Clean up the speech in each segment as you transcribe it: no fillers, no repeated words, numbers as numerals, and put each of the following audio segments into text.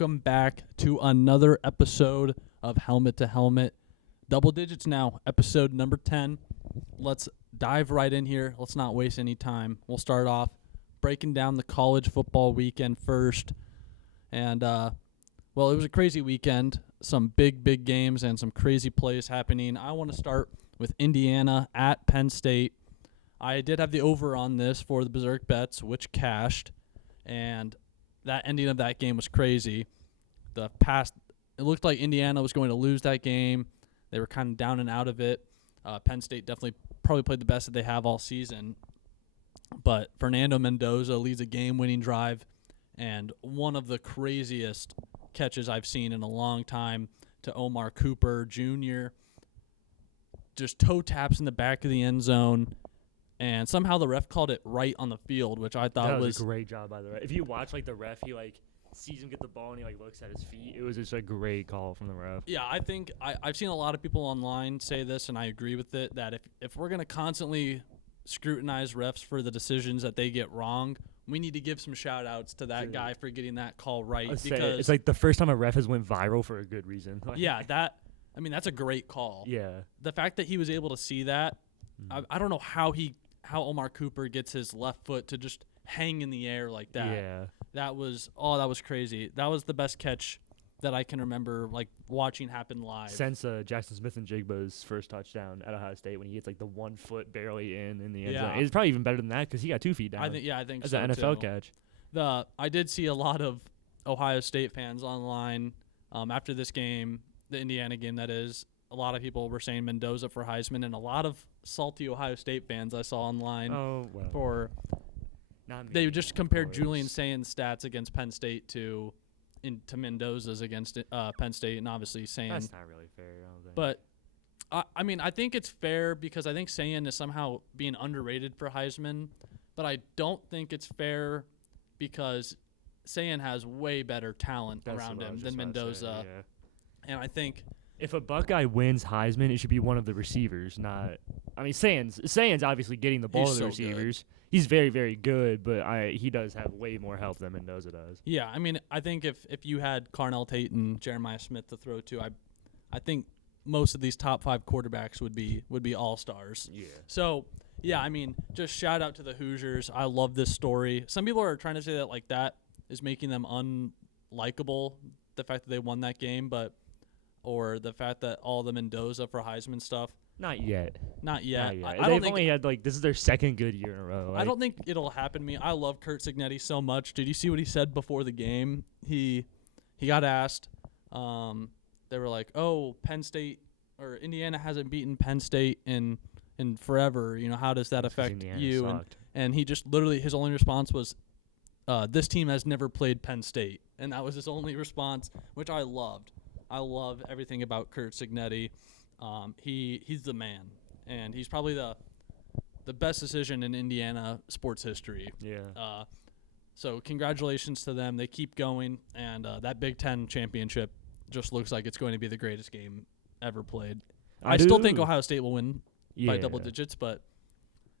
welcome back to another episode of Helmet to Helmet. Double digits now, episode number 10. Let's dive right in here. Let's not waste any time. We'll start off breaking down the college football weekend first. And, well, it was a crazy weekend. Some big games and some crazy plays happening. I want to start with Indiana at Penn State. I did have the over on this for the BeZRK bets, which cashed. And that ending of that game was crazy. It looked like Indiana was going to lose that game. They were kind of down and out of it. Penn State definitely probably played the best that they have all season. But Fernando Mendoza leads a game-winning drive, and one of the craziest catches I've seen in a long time to Omar Cooper Jr. Just toe taps in the back of the end zone. And somehow the ref called it right on the field, which I thought was a great job by the ref. If you watch the ref, he sees him get the ball and he looks at his feet. It was just a great call from the ref. Yeah, I think I've seen a lot of people online say this, and I agree with it, that if we're going to constantly scrutinize refs for the decisions that they get wrong, we need to give some shout-outs to that guy for getting that call right. Because it's like the first time a ref has went viral for a good reason. Yeah, that's a great call. Yeah. The fact that he was able to see that, I don't know how Omar Cooper gets his left foot to just hang in the air like that. Yeah. That was crazy. That was the best catch that I can remember watching happen live. Since Jackson Smith and Jigba's first touchdown at Ohio State when he gets the 1 foot barely in the end zone. It's probably even better than that because he got 2 feet down. I think That's so an NFL too. catch. I did see a lot of Ohio State fans online after this game, the Indiana game that is. A lot of people were saying Mendoza for Heisman, and a lot of salty Ohio State fans I saw online they just compared Julian Saint's stats against Penn State to Mendoza's against Penn State, and obviously Saint. That's not really fair, I don't think. But I think it's fair because I think Saint is somehow being underrated for Heisman, but I don't think it's fair because Saint has way better talent around him than Mendoza, and I think. If a Buckeye wins Heisman, it should be one of the receivers, not. I mean, Saint's obviously getting the ball to the receivers. Good. He's very, very good, but he does have way more help than Mendoza does. Yeah, I mean, I think if you had Carnell Tate and Jeremiah Smith to throw to, I think most of these top 5 quarterbacks would be all-stars. Yeah. So, yeah, I mean, just shout out to the Hoosiers. I love this story. Some people are trying to say that is making them unlikable, the fact that they won that game, or the fact that all the Mendoza for Heisman stuff. Not yet. I don't think only had this is their second good year in a row. I don't think it'll happen to me. I love Curt Cignetti so much. Did you see what he said before the game? He got asked. They were like, "Oh, Penn State or Indiana hasn't beaten Penn State in forever. How does that affect you?" And he just literally his only response was, "This team has never played Penn State," and that was his only response, which I loved. I love everything about Curt Cignetti. He's the man, and he's probably the best decision in Indiana sports history. Yeah. So congratulations to them. They keep going, and that Big Ten championship just looks like it's going to be the greatest game ever played. I still think Ohio State will win by double digits, but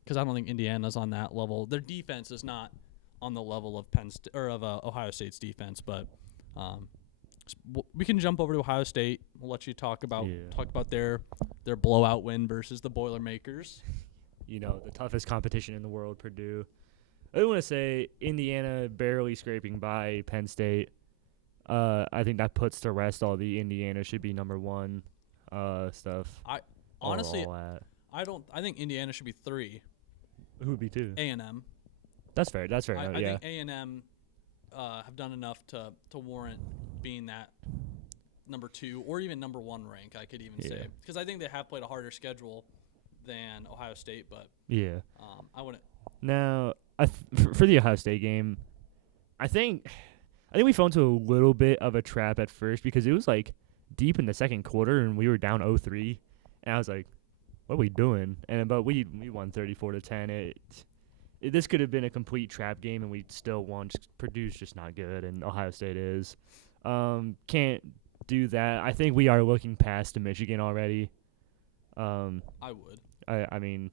because I don't think Indiana's on that level. Their defense is not on the level of Ohio State's defense, but. We can jump over to Ohio State. We'll let you talk about their blowout win versus the Boilermakers. The toughest competition in the world, Purdue. I want to say Indiana barely scraping by Penn State. I think that puts to rest all the Indiana should be number 1 stuff. I think Indiana should be 3. Who would be 2? A&M. That's fair. I think A&M have done enough to warrant being that number 2 or even number 1 rank, I could even say, because I think they have played a harder schedule than Ohio State, but I wouldn't. Now, for the Ohio State game, I think we fell into a little bit of a trap at first because it was deep in the second quarter and we were down 0-3, and I was like, what are we doing? But we won 34-10. This could have been a complete trap game, and we still won. Purdue's just not good, and Ohio State is. Can't do that. I think we are looking past to Michigan already. I would. I mean,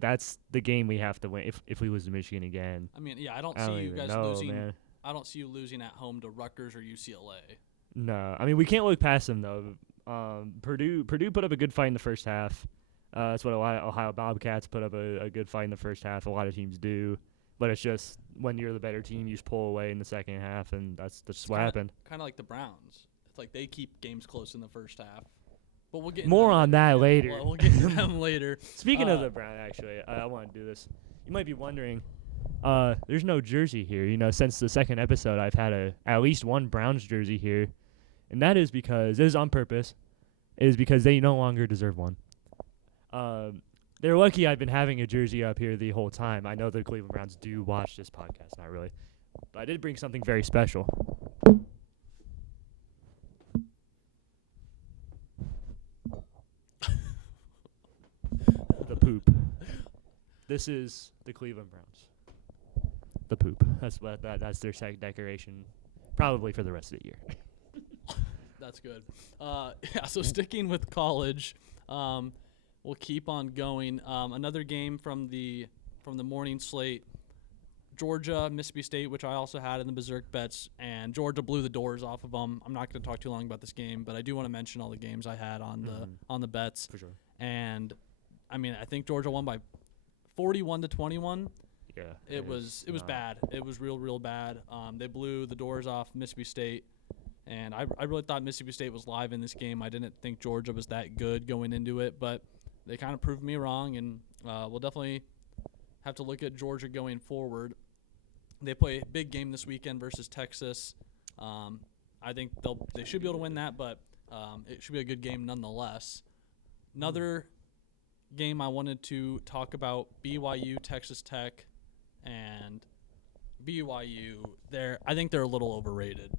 that's the game we have to win if we lose to Michigan again. I mean, yeah, I don't see you guys losing. Man. I don't see you losing at home to Rutgers or UCLA. No, I mean we can't look past them though. Purdue put up a good fight in the first half. That's what a lot of Ohio Bobcats put up a good fight in the first half. A lot of teams do, but it's just when you're the better team, you just pull away in the second half, and that's just what happened. Kind of like the Browns. It's like they keep games close in the first half. But we'll get more on that later. We'll get into them later. Speaking of the Browns, actually, I want to do this. You might be wondering, there's no jersey here. You know, since the second episode, I've had at least one Browns jersey here, and that is because it is on purpose. It is because they no longer deserve one. They're lucky I've been having a jersey up here the whole time. I know the Cleveland Browns do watch this podcast, not really, but I did bring something very special. The poop. This is the Cleveland Browns. The poop. That's their decoration, probably for the rest of the year. That's good. Yeah. So sticking with college, we'll keep on going. Another game from the morning slate. Georgia, Mississippi State, which I also had in the BeZRK bets, and Georgia blew the doors off of them. I'm not going to talk too long about this game, but I do want to mention all the games I had on the bets. For sure. And I mean, I think Georgia won by 41-21. Yeah. It was bad. It was real bad. They blew the doors off Mississippi State, and I really thought Mississippi State was live in this game. I didn't think Georgia was that good going into it, but they kind of proved me wrong, and we'll definitely have to look at Georgia going forward. They play a big game this weekend versus Texas. I think they should be able to win that, but it should be a good game nonetheless. Another game I wanted to talk about, BYU, Texas Tech, and BYU. I think they're a little overrated.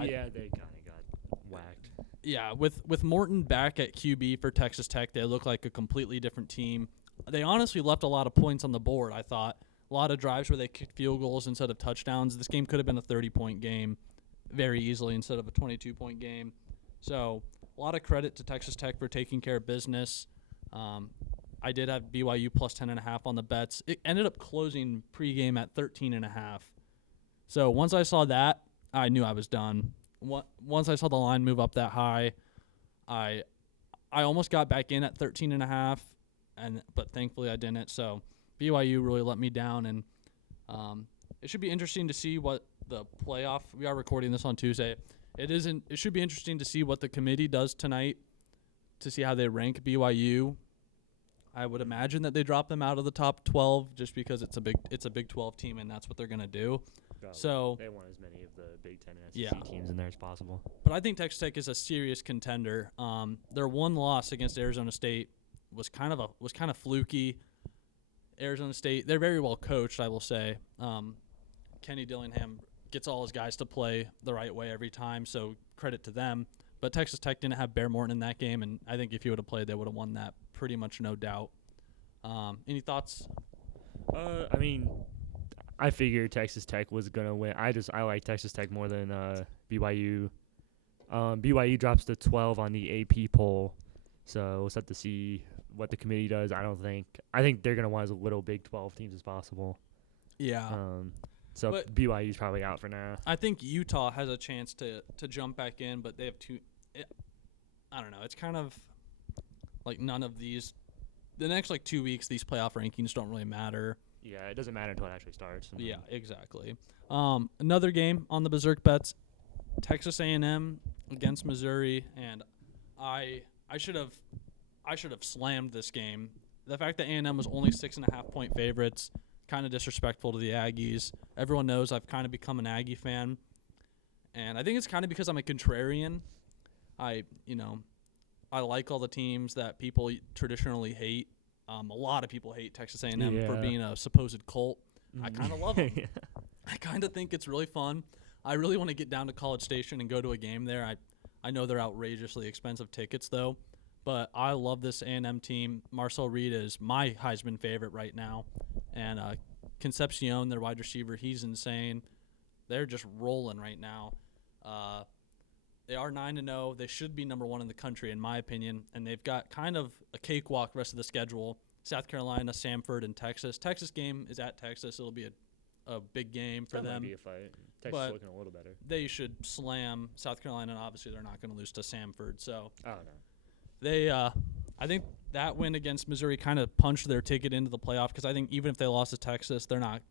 Yeah, they kind of got whacked. Yeah, with Morton back at QB for Texas Tech, they look like a completely different team. They honestly left a lot of points on the board, I thought. A lot of drives where they kicked field goals instead of touchdowns. This game could have been a 30-point game very easily instead of a 22-point game. So a lot of credit to Texas Tech for taking care of business. I did have BYU plus 10.5 on the bets. It ended up closing pregame at 13.5. So once I saw that, I knew I was done. Once I saw the line move up that high, I almost got back in at 13.5, but thankfully I didn't. So BYU really let me down, and it should be interesting to see what the playoff. We are recording this on Tuesday. It should be interesting to see what the committee does tonight to see how they rank BYU. I would imagine that they drop them out of the top 12 just because it's a Big 12 team, and that's what they're gonna do. Probably. So they want as many of the Big 10 and SEC teams in there as possible. But I think Texas Tech is a serious contender. Their one loss against Arizona State was kind of fluky. Arizona State, they're very well coached, I will say. Kenny Dillingham gets all his guys to play the right way every time, so credit to them. But Texas Tech didn't have Bear Morton in that game, and I think if he would have played, they would have won that pretty much, no doubt. Any thoughts? I mean, I figured Texas Tech was gonna win. I like Texas Tech more than BYU. BYU drops to 12 on the AP poll, so we'll have to see what the committee does. I think they're gonna want as little Big 12 teams as possible. Yeah. So but BYU's probably out for now. I think Utah has a chance to jump back in, but they have two. I don't know. It's kind of like none of these. The next 2 weeks, these playoff rankings don't really matter. Yeah, it doesn't matter until it actually starts. Yeah, exactly. Another game on the BeZRK bets, Texas A&M against Missouri, and I should have slammed this game. The fact that A&M was only 6.5-point favorites, kind of disrespectful to the Aggies. Everyone knows I've kind of become an Aggie fan, and I think it's kind of because I'm a contrarian. I like all the teams that people traditionally hate. A lot of people hate Texas A&M for being a supposed cult. I kind of love them. Yeah. I kind of think it's really fun. I really want to get down to College Station and go to a game there. I know they're outrageously expensive tickets, though. But I love this A&M team. Marcel Reed is my Heisman favorite right now. And Concepcion, their wide receiver, he's insane. They're just rolling right now. They are 9-0. They should be number one in the country, in my opinion. And they've got kind of a cakewalk rest of the schedule. South Carolina, Samford, and Texas. Texas game is at Texas. It'll be a big game for that them. might be a fight. Texas But looking a little better. They should slam South Carolina, and obviously they're not going to lose to Samford. So Oh no. they, I think that win against Missouri kind of punched their ticket into the playoff because I think even if they lost to Texas, they're not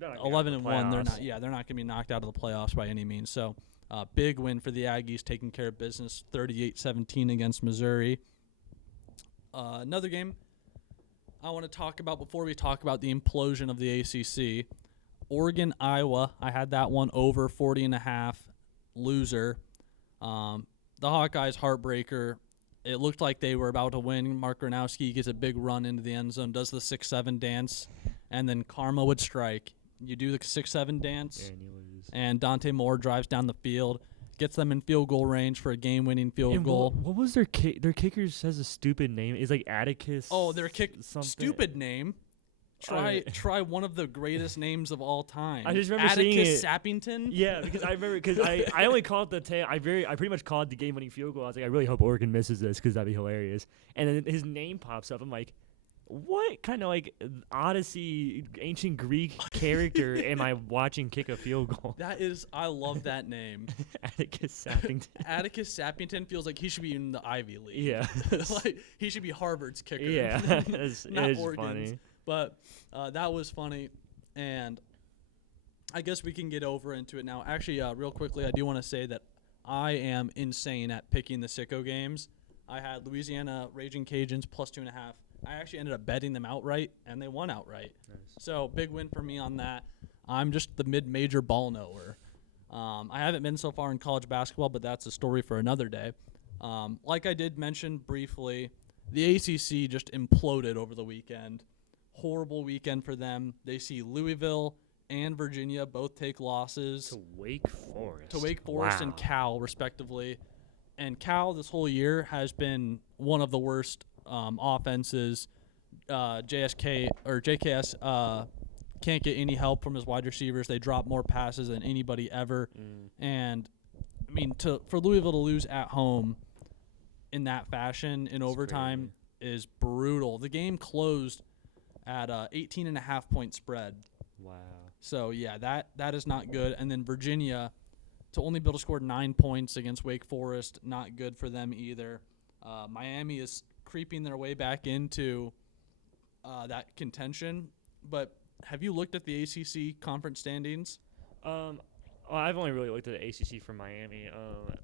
11-1. They're not. Yeah, they're not going to be knocked out of the playoffs by any means. So big win for the Aggies, taking care of business, 38-17 against Missouri. Another game I want to talk about before we talk about the implosion of the ACC. Oregon, Iowa. I had that one over 40.5, loser. The Hawkeyes heartbreaker. It looked like they were about to win. Mark Gronowski gets a big run into the end zone, does the 6-7 dance, and then karma would strike. You do the 6-7 dance, and you lose. and Dante Moore drives down the field, gets them in field goal range for a game-winning field goal. What was their kick? Their kicker says a stupid name. It's like Atticus. Oh, their kick something. stupid name. Try one of the greatest names of all time. I just remember Atticus seeing it. Sappington. Yeah, because I only called the I pretty much called the game-winning field goal. I was like, I really hope Oregon misses this because that'd be hilarious. And then his name pops up. I'm like, what kind of like Odyssey, ancient Greek character am I watching kick a field goal? That is, I love that name. Atticus Sappington. Atticus Sappington feels like he should be in the Ivy League. Yeah. Like he should be Harvard's kicker. Yeah, it's Not Oregon's. Funny. But that was funny, and I guess we can get over into it now. Actually, real quickly, I do want to say that I am insane at picking the sicko games. I had Louisiana Raging Cajuns plus 2.5. I actually ended up betting them outright, and they won outright. Nice. So big win for me on that. I'm just the mid-major ball knower. I haven't been so far in college basketball, but that's a story for another day. Like I did mention briefly, the ACC just imploded over the weekend. Horrible weekend for them. They see Louisville and Virginia both take losses. To Wake Forest. Wow. And Cal, respectively. And Cal this whole year has been one of the worst offenses. JKS can't get any help from his wide receivers. They drop more passes than anybody ever. And, I mean, for Louisville to lose at home in that fashion in overtime is brutal. The game closed at 18.5-point spread. Wow. So, yeah, that is not good. And then Virginia, to only be able to score 9 points against Wake Forest, not good for them either. Miami is creeping their way back into that contention. But have you looked at the ACC conference standings? Well, I've only really looked at the ACC for Miami,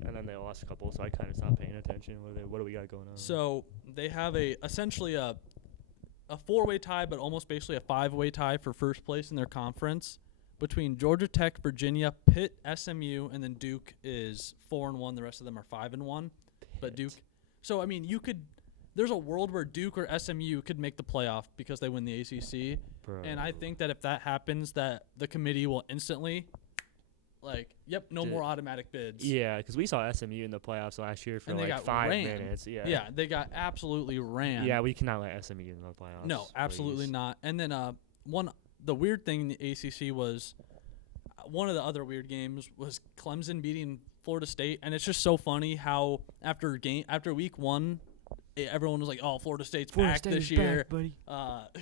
and then they lost a couple, so I kind of stopped paying attention. What do we got going on? So they have essentially a 4-way tie, but almost basically a 5-way tie for first place in their conference between Georgia Tech, Virginia, Pitt, SMU, and then Duke is 4-1. The rest of them are 5-1. But Duke. So I mean, there's a world where Duke or SMU could make the playoff because they win the ACC. Bro. And I think that if that happens, that the committee will instantly, no more automatic bids. Yeah, because we saw SMU in the playoffs last year for like 5 minutes. Yeah, they got absolutely ran. Yeah, we cannot let SMU in the playoffs. No, absolutely please. not. And then the weird thing in the ACC was one of the other weird games was Clemson beating Florida State, and it's just so funny how after week 1. Everyone was like, "Oh, Florida State's back this year." Buddy.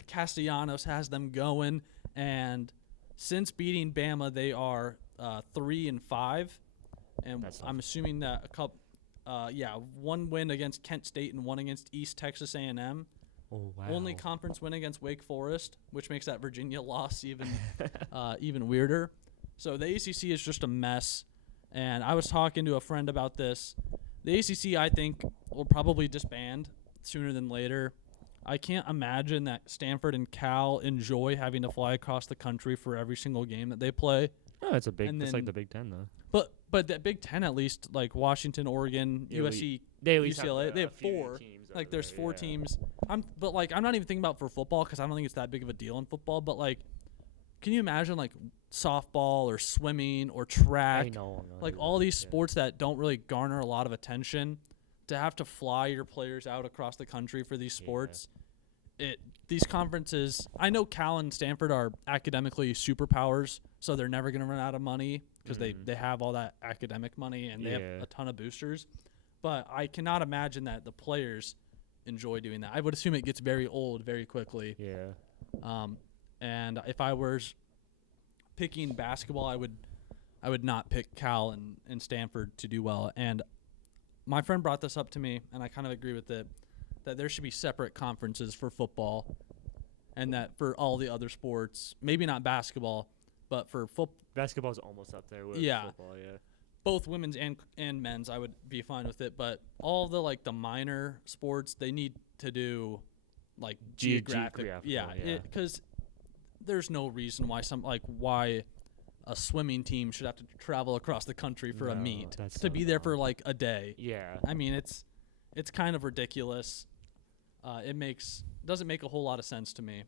Castellanos has them going, and since beating Bama, they are 3-5, and I'm assuming that one win against Kent State and one against East Texas A&M. Oh wow! Only conference win against Wake Forest, which makes that Virginia loss even weirder. So the ACC is just a mess, and I was talking to a friend about this. The ACC, I think, will probably disband sooner than later. I can't imagine that Stanford and Cal enjoy having to fly across the country for every single game that they play. Oh, it's like the Big Ten, though. But that Big Ten, at least, like Washington, Oregon, USC, UCLA, they have 4. Like, there's 4 teams. I'm not even thinking about for football because I don't think it's that big of a deal in football. But, like, can you imagine, like, softball or swimming or track? I know. Like, all these sports that don't really garner a lot of attention, to have to fly your players out across the country for these sports. These conferences, I know Cal and Stanford are academically superpowers, so they're never going to run out of money because they have all that academic money and they have a ton of boosters. But I cannot imagine that the players enjoy doing that. I would assume it gets very old very quickly. Yeah. And if I was picking basketball, I would not pick Cal and Stanford to do well. And my friend brought this up to me, and I kind of agree with it, that there should be separate conferences for football, and that for all the other sports, maybe not basketball, but for football. Basketball's almost up there with football, yeah. Both women's and men's, I would be fine with it. But all the minor sports, they need to do like geographic. Yeah, because there's no reason why why a swimming team should have to travel across the country for a meet to be there for like a day. Yeah. I mean, it's kind of ridiculous. It doesn't make a whole lot of sense to me.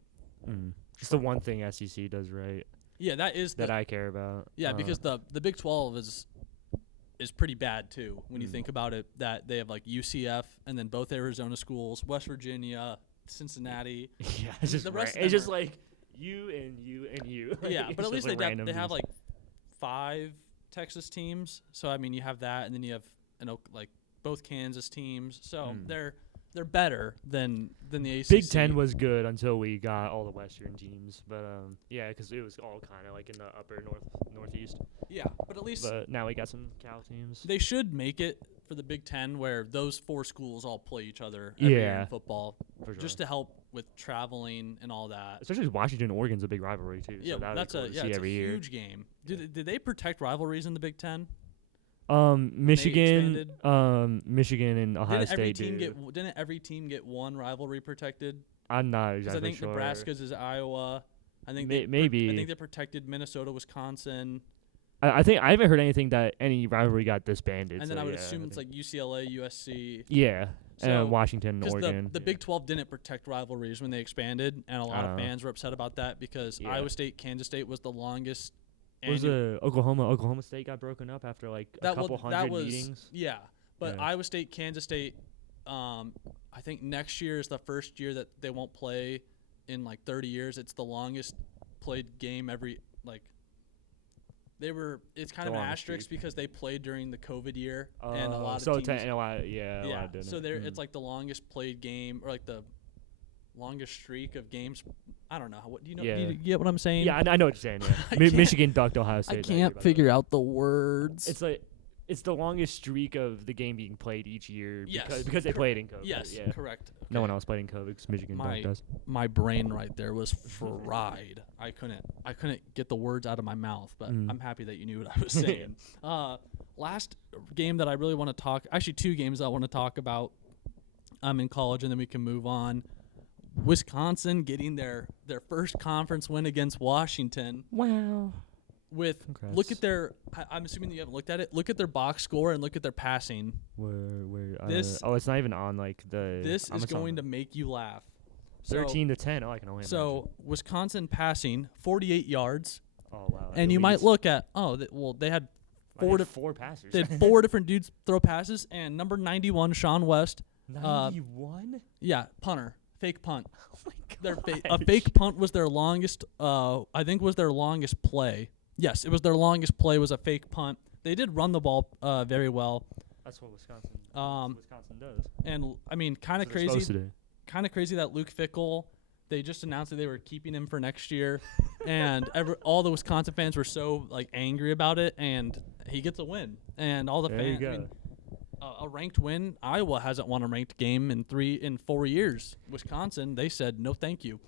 It's the one thing SEC does right. Yeah, that I care about. Yeah, because the Big 12 is pretty bad too when you think about it. That they have like UCF and then both Arizona schools, West Virginia, Cincinnati. Yeah, it's just it's just like you and you and you. Yeah, but at least they have like 5 Texas teams. So I mean, you have that, and then you have like both Kansas teams. So they're better than the ACC. Big Ten was good until we got all the Western teams, but yeah, because it was all kind of like in the upper northeast. Yeah, but at least. But now we got some Cal teams. They should make it for the Big Ten where those 4 schools all play each other every year in football, for sure. Just to help with traveling and all that. Especially Washington, Oregon's a big rivalry too. Yeah, so that's cool it's every a year. huge game. Did they protect rivalries in the Big Ten? Michigan and Ohio State Didn't every team get one rivalry protected? I'm not exactly sure. I think Nebraska's is Iowa. I think maybe. I think they protected Minnesota, Wisconsin. I think I haven't heard anything that any rivalry got disbanded. And then I would assume it's like UCLA, USC. Yeah, so, and Washington, and Oregon. The Big 12 didn't protect rivalries when they expanded, and a lot of fans were upset about that because Iowa State, Kansas State was the longest. Was Oklahoma State got broken up after like a couple hundred meetings? Yeah, but Iowa State, Kansas State, I think next year is the first year that they won't play in like 30 years. It's the longest played game it's kind of an asterisk because they played during the COVID year and a lot of teams. So it's like the longest played game or like the longest streak of games. I don't know. What do you know? Yeah. Do you get what I'm saying? Yeah, I know what you're saying. Yeah. Michigan ducked Ohio State. I can't figure out the words. It's like it's the longest streak of the game being played each year because they played in COVID. Yes, correct. Okay. No one else played in COVID because Michigan ducked us. My brain right there was fried. I couldn't get the words out of my mouth, but I'm happy that you knew what I was saying. Last game that I really want to talk. Actually, 2 games I want to talk about. I'm in college, and then we can move on. Wisconsin getting their first conference win against Washington. Wow. Look at their. I'm assuming you haven't looked at it. Look at their box score and look at their passing. It's not even on like the. This is going to make you laugh. 13-10. I can only imagine. So Wisconsin passing 48 yards. Oh wow. And you might look at they had four passers. They had 4 different dudes throw passes, and number 91 Sean West. 91. Yeah, punter. Fake punt. Oh my god. A fake punt was their longest. I think was their longest play. Yes, it was their longest play. Was a fake punt. They did run the ball very well. That's what Wisconsin does. And I mean, kind of crazy. Kind of crazy that Luke Fickell. They just announced that they were keeping him for next year, and all the Wisconsin fans were so like angry about it. And he gets a win, and all the fans. You go. A ranked win. Iowa hasn't won a ranked game in 4 years. Wisconsin, they said no, thank you.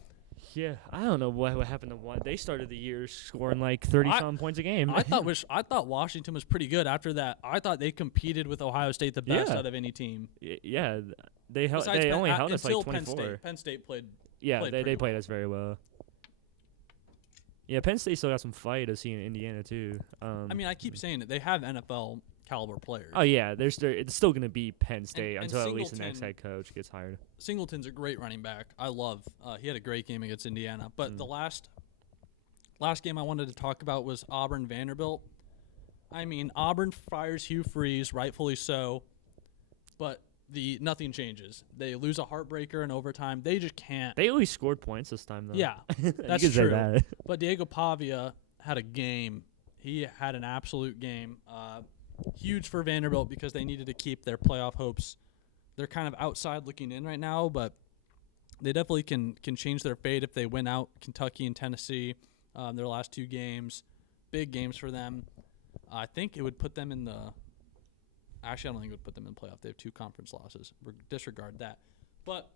Yeah, I don't know what happened to one. They started the year scoring like 30-some points a game. I thought Washington was pretty good after that. I thought they competed with Ohio State the best out of any team. Yeah, they only held us like 24. Penn State played. Yeah, they played us very well. Yeah, Penn State still got some fight to see in Indiana too. I mean, I keep saying it. They have NFL caliber players. Oh yeah, it's still gonna be Penn State until at least the next head coach gets hired. Singleton's a great running back. I love. He had a great game against Indiana. But the last game I wanted to talk about was Auburn Vanderbilt. I mean, Auburn fires Hugh Freeze, rightfully so, but nothing changes. They lose a heartbreaker in overtime. They just can't. They always scored points this time though. Yeah, that's true. But Diego Pavia had a game. He had an absolute game. Huge for Vanderbilt because they needed to keep their playoff hopes. They're kind of outside looking in right now, but they definitely can change their fate if they win out Kentucky and Tennessee their last 2 games. big games for them. I think it would put them in the. Actually, I don't think it would put them in the playoff. They have 2 conference losses. Disregard that. But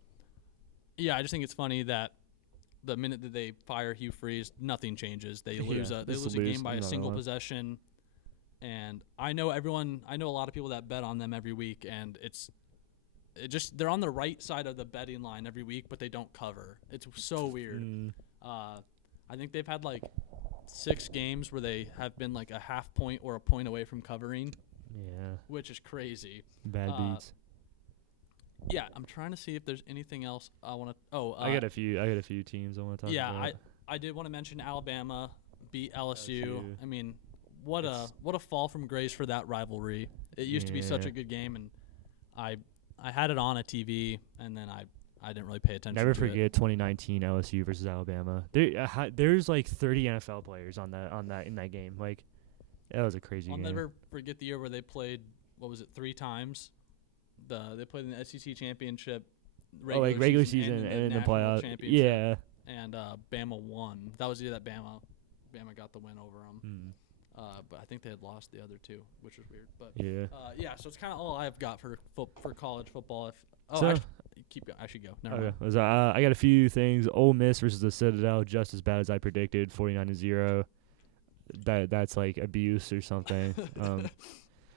yeah, I just think it's funny that the minute that they fire Hugh Freeze, nothing changes. They lose a game by a single possession. And I know a lot of people that bet on them every week, and they're on the right side of the betting line every week, but they don't cover. It's so weird. I think they've had like 6 games where they have been like a half point or a point away from covering. Yeah. Which is crazy. Bad beats. Yeah, I'm trying to see if there's anything else I want to. I got a few teams I want to talk about. Yeah, I did want to mention Alabama beat LSU. I mean, what a fall from grace for that rivalry. It used to be such a good game, and I had it on a TV, and then I didn't really pay attention. Never to forget it. 2019 LSU versus Alabama. There's like 30 NFL players in that game. Like, that was a crazy game. I'll never forget the year where they played. What was it? 3 times. They played in the SEC championship. Regular season and the playoff. Yeah. And Bama won. That was the year that Bama got the win over them. But I think they had lost the other 2, which was weird. But yeah. So it's kind of all I've got for college football. I should go. Never mind. I got a few things. Ole Miss versus the Citadel, just as bad as I predicted. 49-0. That's like abuse or something.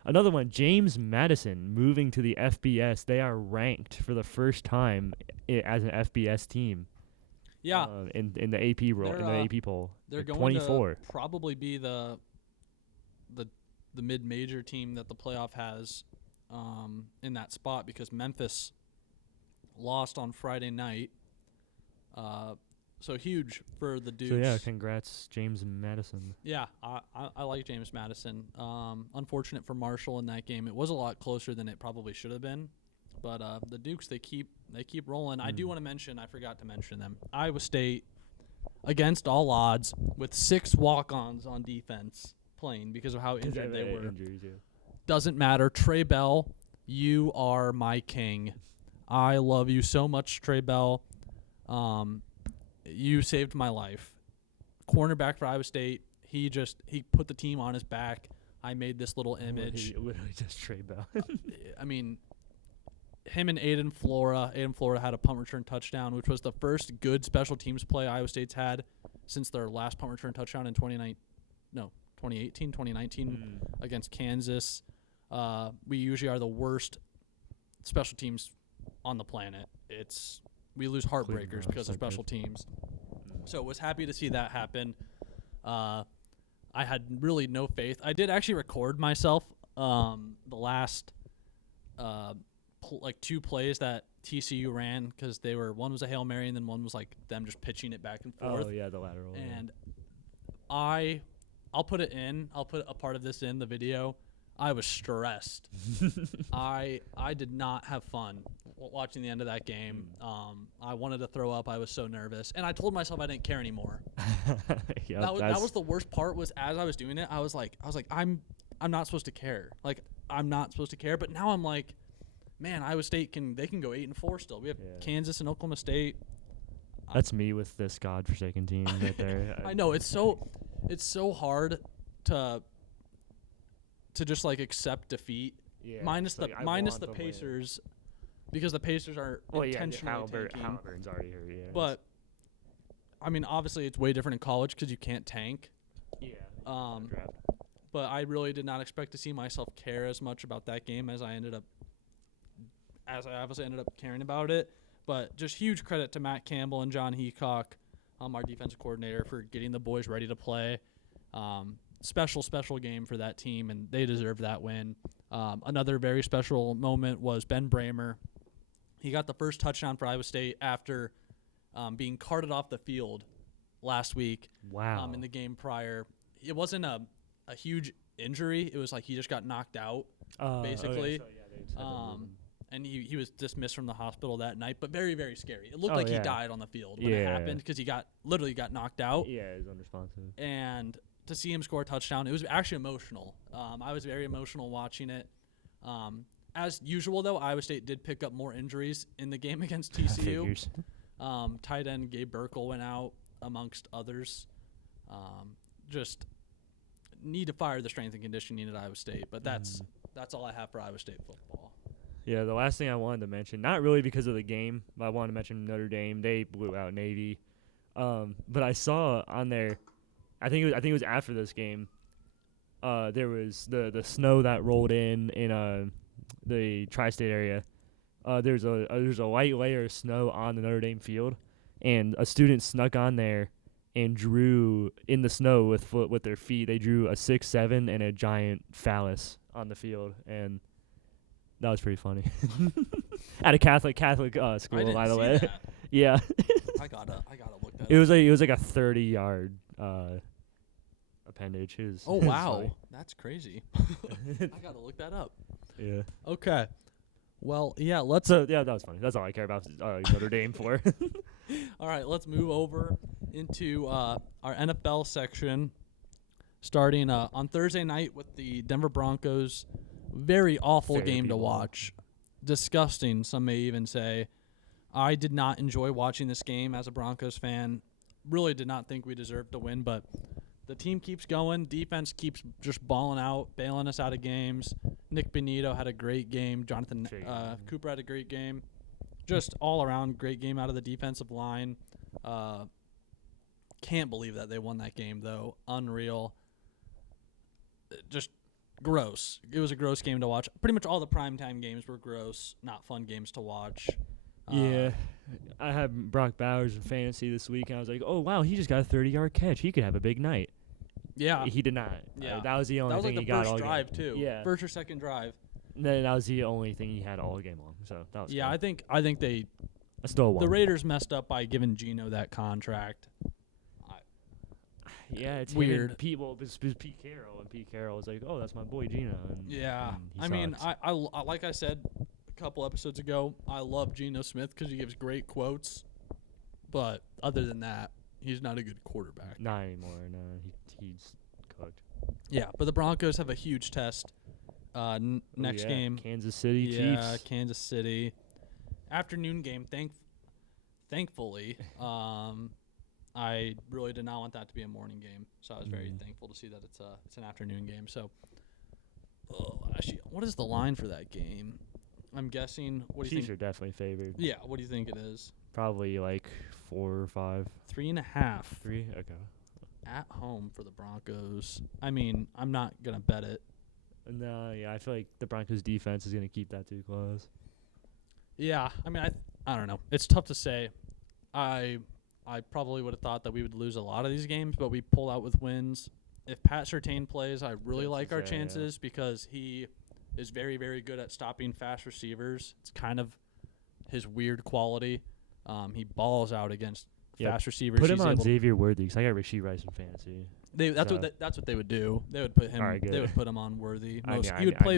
Another one, James Madison moving to the FBS. They are ranked for the first time as an FBS team. Yeah. In the AP AP poll. They're going 24. to probably be the mid-major team that the playoff has in that spot, because Memphis lost on Friday night. So huge for the Dukes. So yeah, congrats, James Madison. Yeah, I like James Madison. Unfortunate for Marshall in that game. It was a lot closer than it probably should have been. But the Dukes, they keep rolling. I do want to mention, I forgot to mention them, Iowa State, against all odds, with 6 walk-ons on defense playing because of how injured they were. Injuries, yeah. Doesn't matter. Trey Bell, you are my king. I love you so much, Trey Bell. You saved my life. Cornerback for Iowa State. He put the team on his back. I made this little image. Literally just Trey Bell. I mean, him and Aiden Flora. Aiden Flora had a punt return touchdown, which was the first good special teams play Iowa State's had since their last punt return touchdown in 2019 against Kansas. We usually are the worst special teams on the planet. We lose heartbreakers because of special teams. So was happy to see that happen. I had really no faith. I did actually record myself the last 2 plays that TCU ran, because one was a Hail Mary and then one was like them just pitching it back and forth. Oh yeah, the lateral. And I'll put it in. I'll put a part of this in the video. I was stressed. I did not have fun watching the end of that game. I wanted to throw up. I was so nervous, and I told myself I didn't care anymore. That was the worst part. Was as I was doing it, I was like, I'm not supposed to care. Like, I'm not supposed to care. But now I'm like, man, Iowa State can go 8-4 still. We have Kansas and Oklahoma State. That's me with this godforsaken team right there. I know it's so hard to just like accept defeat. Yeah, minus the Pacers, because the Pacers are intentionally tanking. Halliburton's already hurt. Yeah. But I mean, obviously, it's way different in college because you can't tank. Yeah. But I really did not expect to see myself care as much about that game as I obviously ended up caring about it. But just huge credit to Matt Campbell and John Heacock, our defensive coordinator, for getting the boys ready to play. Special game for that team, and they deserve that win. Another very special moment was Ben Bramer. He got the first touchdown for Iowa State after being carted off the field last week. Wow. In the game prior. It wasn't a huge injury. It was like he just got knocked out, basically. And he was dismissed from the hospital that night, but very, very scary. It looked like he died on the field when it happened, because he literally got knocked out. Yeah, he was unresponsive. And to see him score a touchdown, it was actually emotional. I was very emotional watching it. As usual, though, Iowa State did pick up more injuries in the game against TCU. Tight end Gabe Burkle went out, amongst others. Just need to fire the strength and conditioning at Iowa State. But that's all I have for Iowa State football. Yeah, the last thing I wanted to mention, not really because of the game, but I wanted to mention Notre Dame. They blew out Navy. But I saw on there, I think it was after this game. There was the snow that rolled in the tri-state area. There's a light layer of snow on the Notre Dame field, and a student snuck on there and drew in the snow with their feet. They drew a 6-7 and a giant phallus on the field, and that was pretty funny. At a Catholic school, by the way. That. Yeah. I gotta look that. It was like a 30-yard appendage. Oh wow, that's crazy. I gotta look that up. Yeah. Okay. Well, yeah. Let's. Yeah, that was funny. That's all I care about Notre Dame for. All right, let's move over into our NFL section, starting on Thursday night with the Denver Broncos. Very awful game to watch. Disgusting, some may even say. I did not enjoy watching this game as a Broncos fan. Really did not think we deserved to win, but the team keeps going. Defense keeps just balling out, bailing us out of games. Nick Benito had a great game. Jonathan Cooper had a great game. Just all around great game out of the defensive line. Can't believe that they won that game, though. Unreal. Just gross. It was a gross game to watch. Pretty much all the primetime games were gross, not fun games to watch. Yeah. I had Brock Bowers in fantasy this week, and I was like, oh, wow, he just got a 30-yard catch. He could have a big night. Yeah. He did not. Yeah. That was the only thing he got all game. That was like the first drive, too. Yeah. First or second drive. That was the only thing he had all game long. So that was cool. I think they still won. The Raiders messed up by giving Geno that contract. Yeah, it's weird. Pete Carroll, and Pete Carroll was like, "Oh, that's my boy Geno." Yeah, I mean, I like I said a couple episodes ago, I love Geno Smith because he gives great quotes, but other than that, he's not a good quarterback. Not anymore. No, he's cooked. Yeah, but the Broncos have a huge test next game. Kansas City Chiefs. Yeah, Kansas City. Afternoon game. Thankfully. I really did not want that to be a morning game, so I was very thankful to see that it's an afternoon game. So, actually, what is the line for that game? I'm guessing. What do you think? Chiefs are definitely favored. Yeah. What do you think it is? Probably like 4 or 5. 3.5. 3. Okay. At home for the Broncos. I mean, I'm not gonna bet it. No, yeah, I feel like the Broncos defense is gonna keep that too close. Yeah, I mean, I don't know. It's tough to say. I probably would have thought that we would lose a lot of these games, but we pull out with wins. If Pat Surtain plays, I really like our chances because he is very, very good at stopping fast receivers. It's kind of his weird quality. He balls out against fast receivers. Put him on Xavier Worthy because I got Rashee Rice in fantasy. That's what they would do. They would put him. They would put him on Worthy.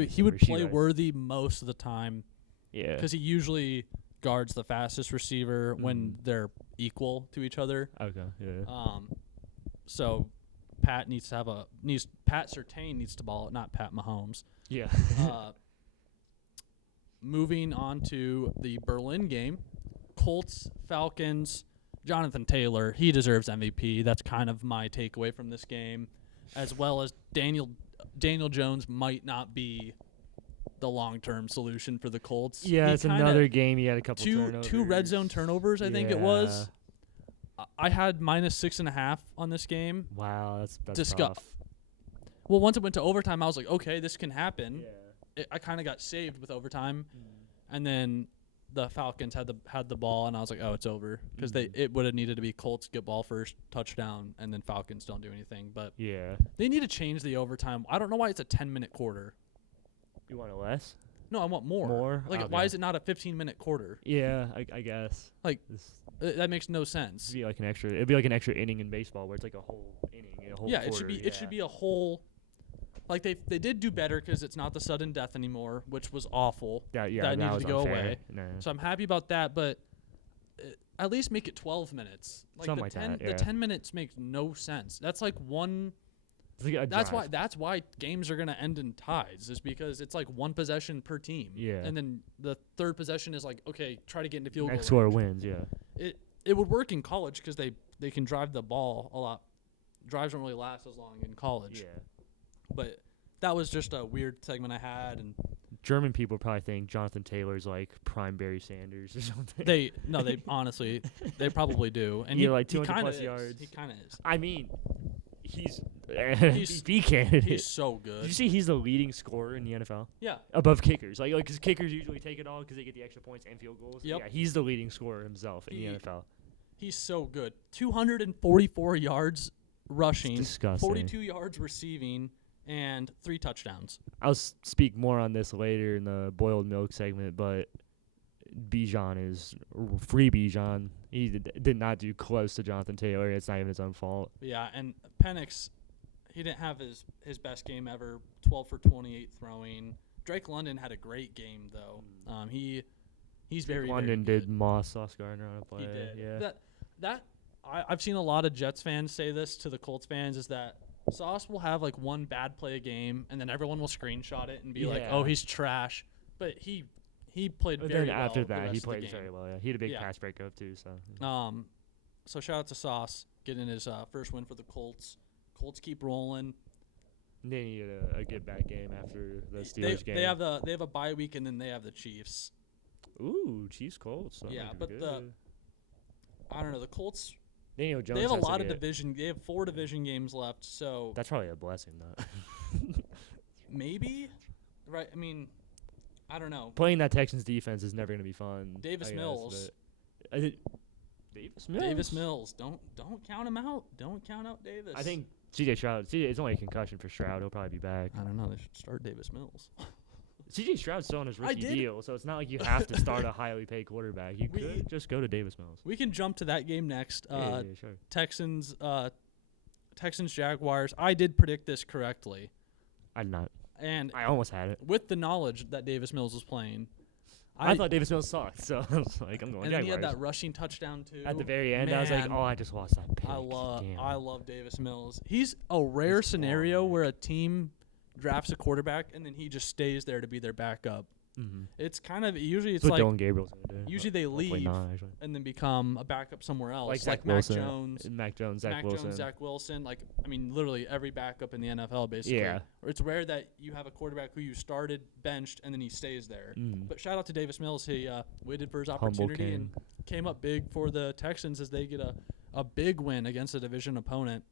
He would play Worthy most of the time. Yeah, because he usually guards the fastest receiver when they're equal to each other. Okay. Yeah. So Pat Surtain needs to ball it, not Pat Mahomes. Yeah. Moving on to the Berlin game, Colts, Falcons, Jonathan Taylor, he deserves MVP. That's kind of my takeaway from this game, as well as Daniel Jones might not be the long-term solution for the Colts. Yeah, it's another game. He had a couple turnovers. Two red zone turnovers, I think it was. I had -6.5 on this game. Wow, that's tough. Well, once it went to overtime, I was like, okay, this can happen. Yeah. I kind of got saved with overtime, and then the Falcons had the ball, and I was like, oh, it's over because it would have needed to be Colts get ball first, touchdown, and then Falcons don't do anything. But they need to change the overtime. I don't know why it's a 10-minute quarter. You want it less? No, I want more. More? Like, why is it not a 15-minute quarter? Yeah, I guess. Like, that makes no sense. It'd be like an extra inning in baseball where it's like a whole inning, a whole quarter. It should be a whole. Like they did do better because it's not the sudden death anymore, which was awful. That needed to go away. No. So I'm happy about that, but at least make it 12 minutes. Like something like that. The 10 minutes makes no sense. That's like one. That's why games are gonna end in ties, is because it's like one possession per team. Yeah. And then the third possession is like, okay, try to get into field goal. Next score wins. Yeah. It would work in college because they can drive the ball a lot. Drives don't really last as long in college. Yeah. But that was just a weird segment I had, and German people probably think Jonathan Taylor's like prime Barry Sanders or something. they honestly they probably do. And Yeah, he, like he 200 kinda plus is. yards. He kind of is. I mean, he's He's- MVP candidate. He's so Did good. you see he's the leading scorer in the NFL? Yeah. Above kickers. Like, because kickers usually take it all because they get the extra points and field goals. Yep. Yeah, he's the leading scorer himself in He- the NFL. He's so good. 244 yards rushing, Disgusting. 42 yards receiving, and 3 touchdowns. I'll speak more on this later in the boiled milk segment, but Bijan is free Bijan. He did not do close to Jonathan Taylor. It's not even his own fault. Yeah, and Penix, he didn't have his best game ever. 12 for 28 throwing. Drake London had a great game though. He's very London very did good. Moss Sauce Gardner on a play. He did. Yeah. I've seen a lot of Jets fans say this to the Colts fans is that Sauce will have like one bad play a game and then everyone will screenshot it and be like, "Oh, Yeah. he's trash." But he played But very then well. after the that, he rest of the played game. very well. Yeah. He had a big Yeah. pass breakup too. So So shout out to Sauce getting his first win for the Colts. Colts keep rolling. they need a get back game after the Steelers game. They have a bye week and then they have the Chiefs. Ooh, Chiefs Colts. That Yeah, might be but good. I don't know, the Colts. Daniel Jones They have a has to lot of get- division. They have 4 division games left, so That's probably a blessing, though. maybe, right? I mean, I don't know. Playing that Texans defense is never going to be fun. Davis I guess, Mills. but- Davis Mills. Davis Mills. Don't count him out. Don't count out Davis. I think C.J. Stroud. It's only a concussion for Stroud. He'll probably be back. I don't know. They should start Davis Mills. C.J. Stroud's still on his I rookie did- deal, so it's not like you have to start a highly paid quarterback. You We- could just go to Davis Mills. We can jump to that game next. Yeah, sure. Texans Jaguars. I did predict this correctly, I did not. and I almost had it. with the knowledge that Davis Mills was playing, I thought Davis Mills sucked, so I was like, I'm going and then he had Jaguars. that rushing touchdown too. At the very end, I was like, Man. oh, I just lost that pick. I Damn. love Davis Mills. He's a rare He's scenario long, man. where a team drafts a quarterback and then he just stays there to be their backup. Mhm. It's kind of usually it's That's what like Dylan Gabriel's going to do. usually they Hopefully leave not, actually. and then become a backup somewhere else, Like Zach Mac Wilson. Jones. Mac Jones, Zach Wilson. Zach Wilson. Like, I mean, literally every backup in the NFL, basically. Yeah. Or it's rare that you have a quarterback who you started, benched, and then he stays there. Mm. But shout out to Davis Mills. He waited for his Humble opportunity and king. came up big for the Texans as they get a big win against a division opponent.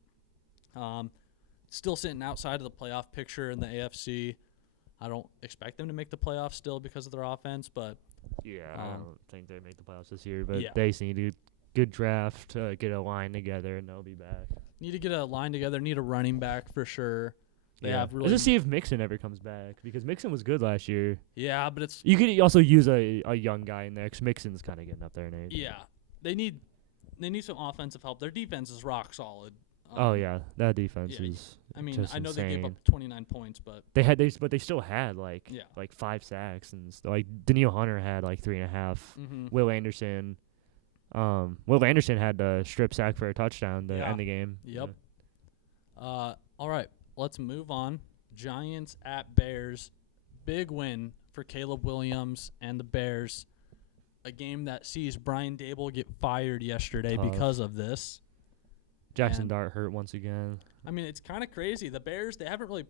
Still sitting outside of the playoff picture in the AFC. I don't expect them to make the playoffs still because of their offense, but Yeah, I don't think they make the playoffs this year, but yeah. they just need a good draft, get a line together, and they'll be back. need to get a line together. Need a running back for sure. They have really Let's just see if Mixon ever comes back, because Mixon was good last year. yeah, but it's You could also use a young guy in there, because Mixon's kind of getting up there in age. yeah. They need some offensive help. Their defense is rock solid. Oh yeah, that defense yeah, is. I mean, just I know they gave up insane. 29 points, but But they still had like Yeah. 5 sacks and like Daniil Hunter had like 3.5. mhm. Will Anderson had the strip sack for a touchdown to Yeah. end the game. Yep. All right, let's move on. Giants at Bears. Big win for Caleb Williams and the Bears. A game that sees Brian Dable get fired yesterday Tough. because of this. Jackson And- Dart hurt once again. I mean, it's kind of crazy. The Bears, they haven't really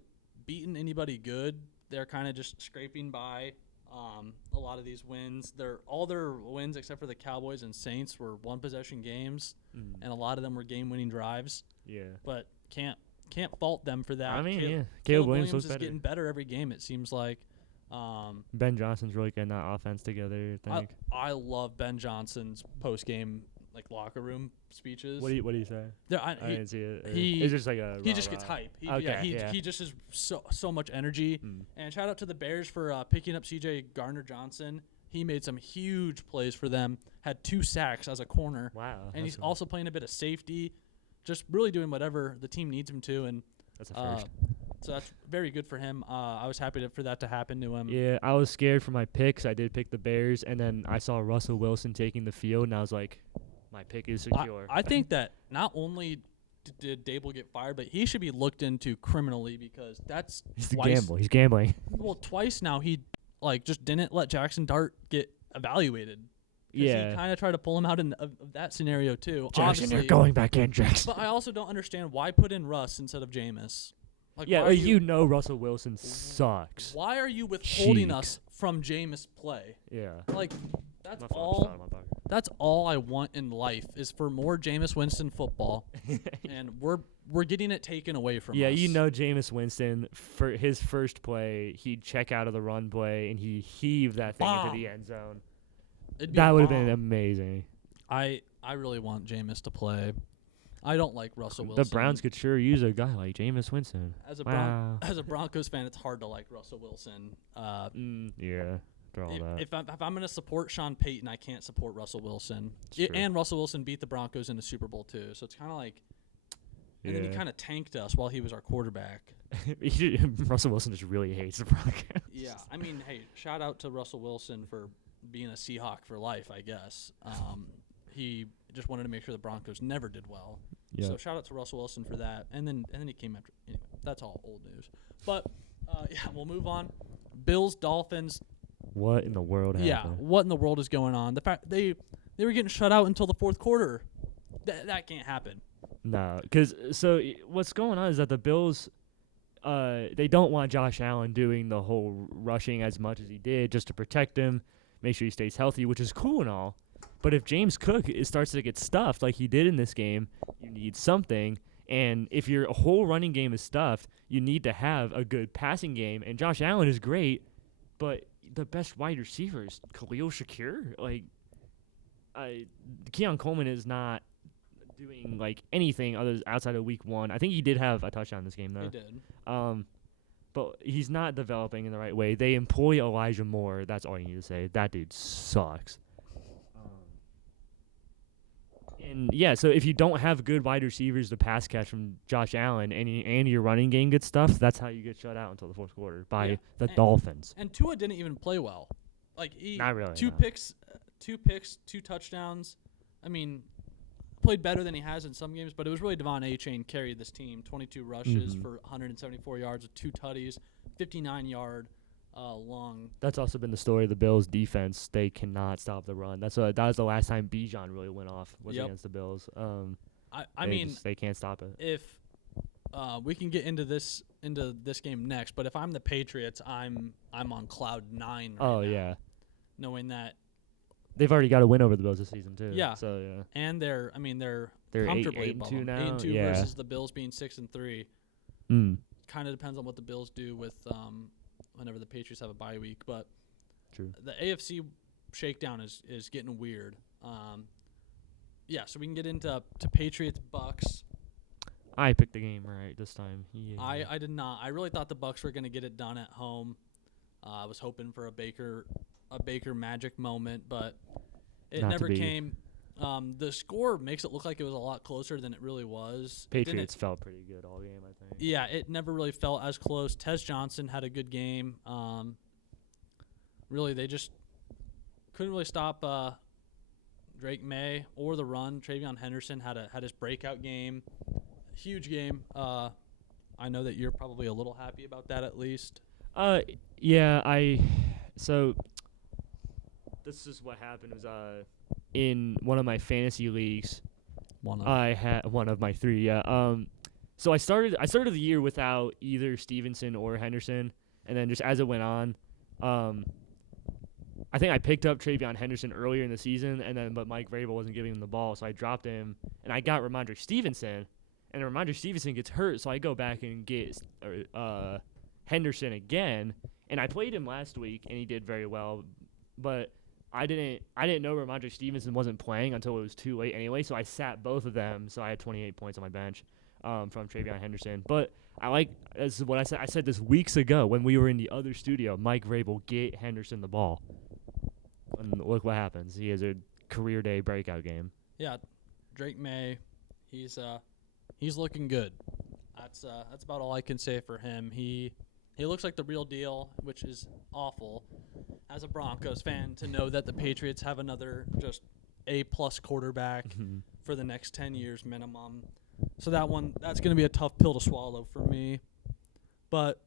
beaten anybody good. They're kind of just scraping by. A lot of these wins, all their wins except for the Cowboys and Saints were one possession games, and a lot of them were game-winning drives. Yeah. But can't fault them for that. I mean, Caleb Caleb Williams is looks better. getting better every game. It seems like. Ben Johnson's really getting that offense together, I think. I love Ben Johnson's post-game locker room speeches. What do you say? I didn't see it. he- It's just like a He just rah, gets rah. hype. Okay, He just has so much energy. Mm. And shout out to the Bears for picking up C.J. Gardner-Johnson. He made some huge plays for them. Had 2 sacks as a corner, Wow. and he's also playing a bit of safety. Just really doing whatever the team needs him to, and that's a first. so that's very good for him. I was happy for that to happen to him. Yeah, I was scared for my picks. I did pick the Bears, and then I saw Russell Wilson taking the field, and I was like, my pick is secure. I think that not only did Dable get fired, but he should be looked into criminally because that's He's the twice. gamble. He's gambling. Well, twice now he just didn't let Jackson Dart get evaluated. 'Cause Yeah. he kind of tried to pull him out of that scenario too. Jackson, you're obviously. going back in, Jackson. But I also don't understand why put in Russ instead of Jameis. Like, Yeah, why are you know Russell Wilson sucks. Why are you withholding Cheeks. us from Jameis play? Yeah. Like, that's My phone all. just fell out of my pocket. That's all I want in life is for more Jameis Winston football, and we're getting it taken away from us. Yeah, you know Jameis Winston, for his first play, he'd check out of the run play, and he heaved that thing into the end zone. That would have been amazing. I really want Jameis to play. I don't like Russell Wilson. The Browns could sure use a guy like Jameis Winston. As a Wow. as a Broncos fan, it's hard to like Russell Wilson. Yeah, for all that. If I'm going to support Sean Payton, I can't support Russell Wilson. True. And Russell Wilson beat the Broncos in the Super Bowl too, so it's kind of like. And then he kind of tanked us while he was our quarterback. Russell Wilson just really hates the Broncos. Yeah, I mean, hey, shout out to Russell Wilson for being a Seahawk for life, I guess. He just wanted to make sure the Broncos never did well. Yeah. So shout out to Russell Wilson for that. And then he came after. Anyway, that's all old news. But yeah, we'll move on. Bills, Dolphins. What in the world happened? Yeah, what in the world is going on? The fact they were getting shut out until the fourth quarter. That can't happen. No, because what's going on is that the Bills, they don't want Josh Allen doing the whole rushing as much as he did just to protect him, make sure he stays healthy, which is cool and all. But if James Cook starts to get stuffed like he did in this game, you need something. And if your whole running game is stuffed, you need to have a good passing game. And Josh Allen is great, but the best wide receiver is Khalil Shakir. Like, Keon Coleman is not doing like anything outside of week 1. I think he did have a touchdown this game though. He did. But he's not developing in the right way. They employ Elijah Moore. That's all you need to say. That dude sucks. And yeah, so if you don't have good wide receivers to pass catch from Josh Allen and your running game gets stuff, that's how you get shut out until the fourth quarter by the Dolphins. And Tua didn't even play well. Like not really. Two picks, 2 touchdowns. I mean, played better than he has in some games, but it was really Devon Achane carried this team. 22 rushes for 174 yards with 2 tutties, 59-yard long. That's also been the story of the Bills' defense. They cannot stop the run. That was the last time Bijan really went off was against the Bills. I mean, they can't stop it. If we can get into this game next, but if I'm the Patriots, I'm on cloud 9 right now, yeah, knowing that they've already got a win over the Bills this season too. Yeah. So yeah. And they're eight comfortably and above 2 them. now. 8-2 Yeah. versus the Bills being 6-3. Kind of depends on what the Bills do with whenever the Patriots have a bye week, but True. The AFC shakedown is getting weird. Yeah, so we can get into Patriots Bucks. I picked the game right this time. Yeah. I did not. I really thought the Bucks were going to get it done at home. I was hoping for a Baker magic moment, but it never came. The score makes it look like it was a lot closer than it really was. Patriots felt pretty good all game, I think. Yeah, it never really felt as close. Tez Johnson had a good game. Really, they just couldn't really stop Drake May or the run. Travion Henderson had his breakout game. Huge game. I know that you're probably a little happy about that at least. Yeah, so this is what happened was in one of my fantasy leagues, I had one of my 3, yeah. So I started the year without either Stevenson or Henderson, and then just as it went on, I think I picked up Travion Henderson earlier in the season, but Mike Vrabel wasn't giving him the ball, so I dropped him, and I got Ramondre Stevenson, and Ramondre Stevenson gets hurt, so I go back and get Henderson again, and I played him last week, and he did very well, but I didn't know Ramondre Stevenson wasn't playing until it was too late anyway, so I sat both of them, so I had 28 points on my bench from Travion Henderson. But this is what I said. I said this weeks ago when we were in the other studio, Mike Vrabel, get Henderson the ball. And look what happens. He has a career day breakout game. Yeah, Drake May, he's looking good. That's about all I can say for him. He looks like the real deal, which is awful as a Broncos fan to know that the Patriots have another just A-plus quarterback for the next 10 years minimum. So that's going to be a tough pill to swallow for me. But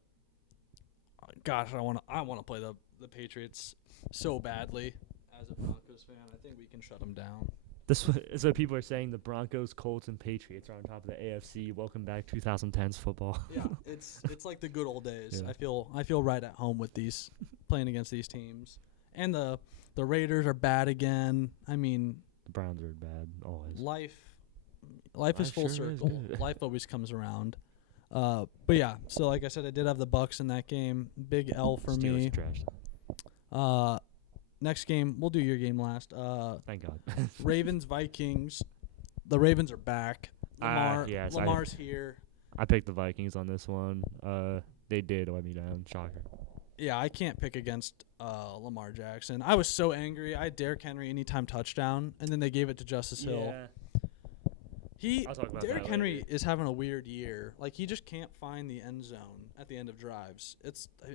gosh, I want to play the Patriots so badly as a Broncos fan. I think we can shut them down. So people are saying the Broncos, Colts, and Patriots are on top of the AFC. Welcome back 2010s football. Yeah, it's like the good old days. Yeah. I feel right at home with these playing against these teams. And the Raiders are bad again. I mean, The Browns are bad always. Life is full sure is circle. good. Life always comes around. But yeah, so like I said, I did have the Bucks in that game. Big L for Steelers me. Trash. Next game, we'll do your game last. Thank God. Ravens Vikings. The Ravens are back. Yes, Lamar's here. I picked the Vikings on this one. They did let me down. Shocker. Yeah, I can't pick against Lamar Jackson. I was so angry. I had Derrick Henry anytime touchdown, and then they gave it to Justice Hill. I'll talk about Derrick that Henry later. is having a weird year. Like, he just can't find the end zone at the end of drives. I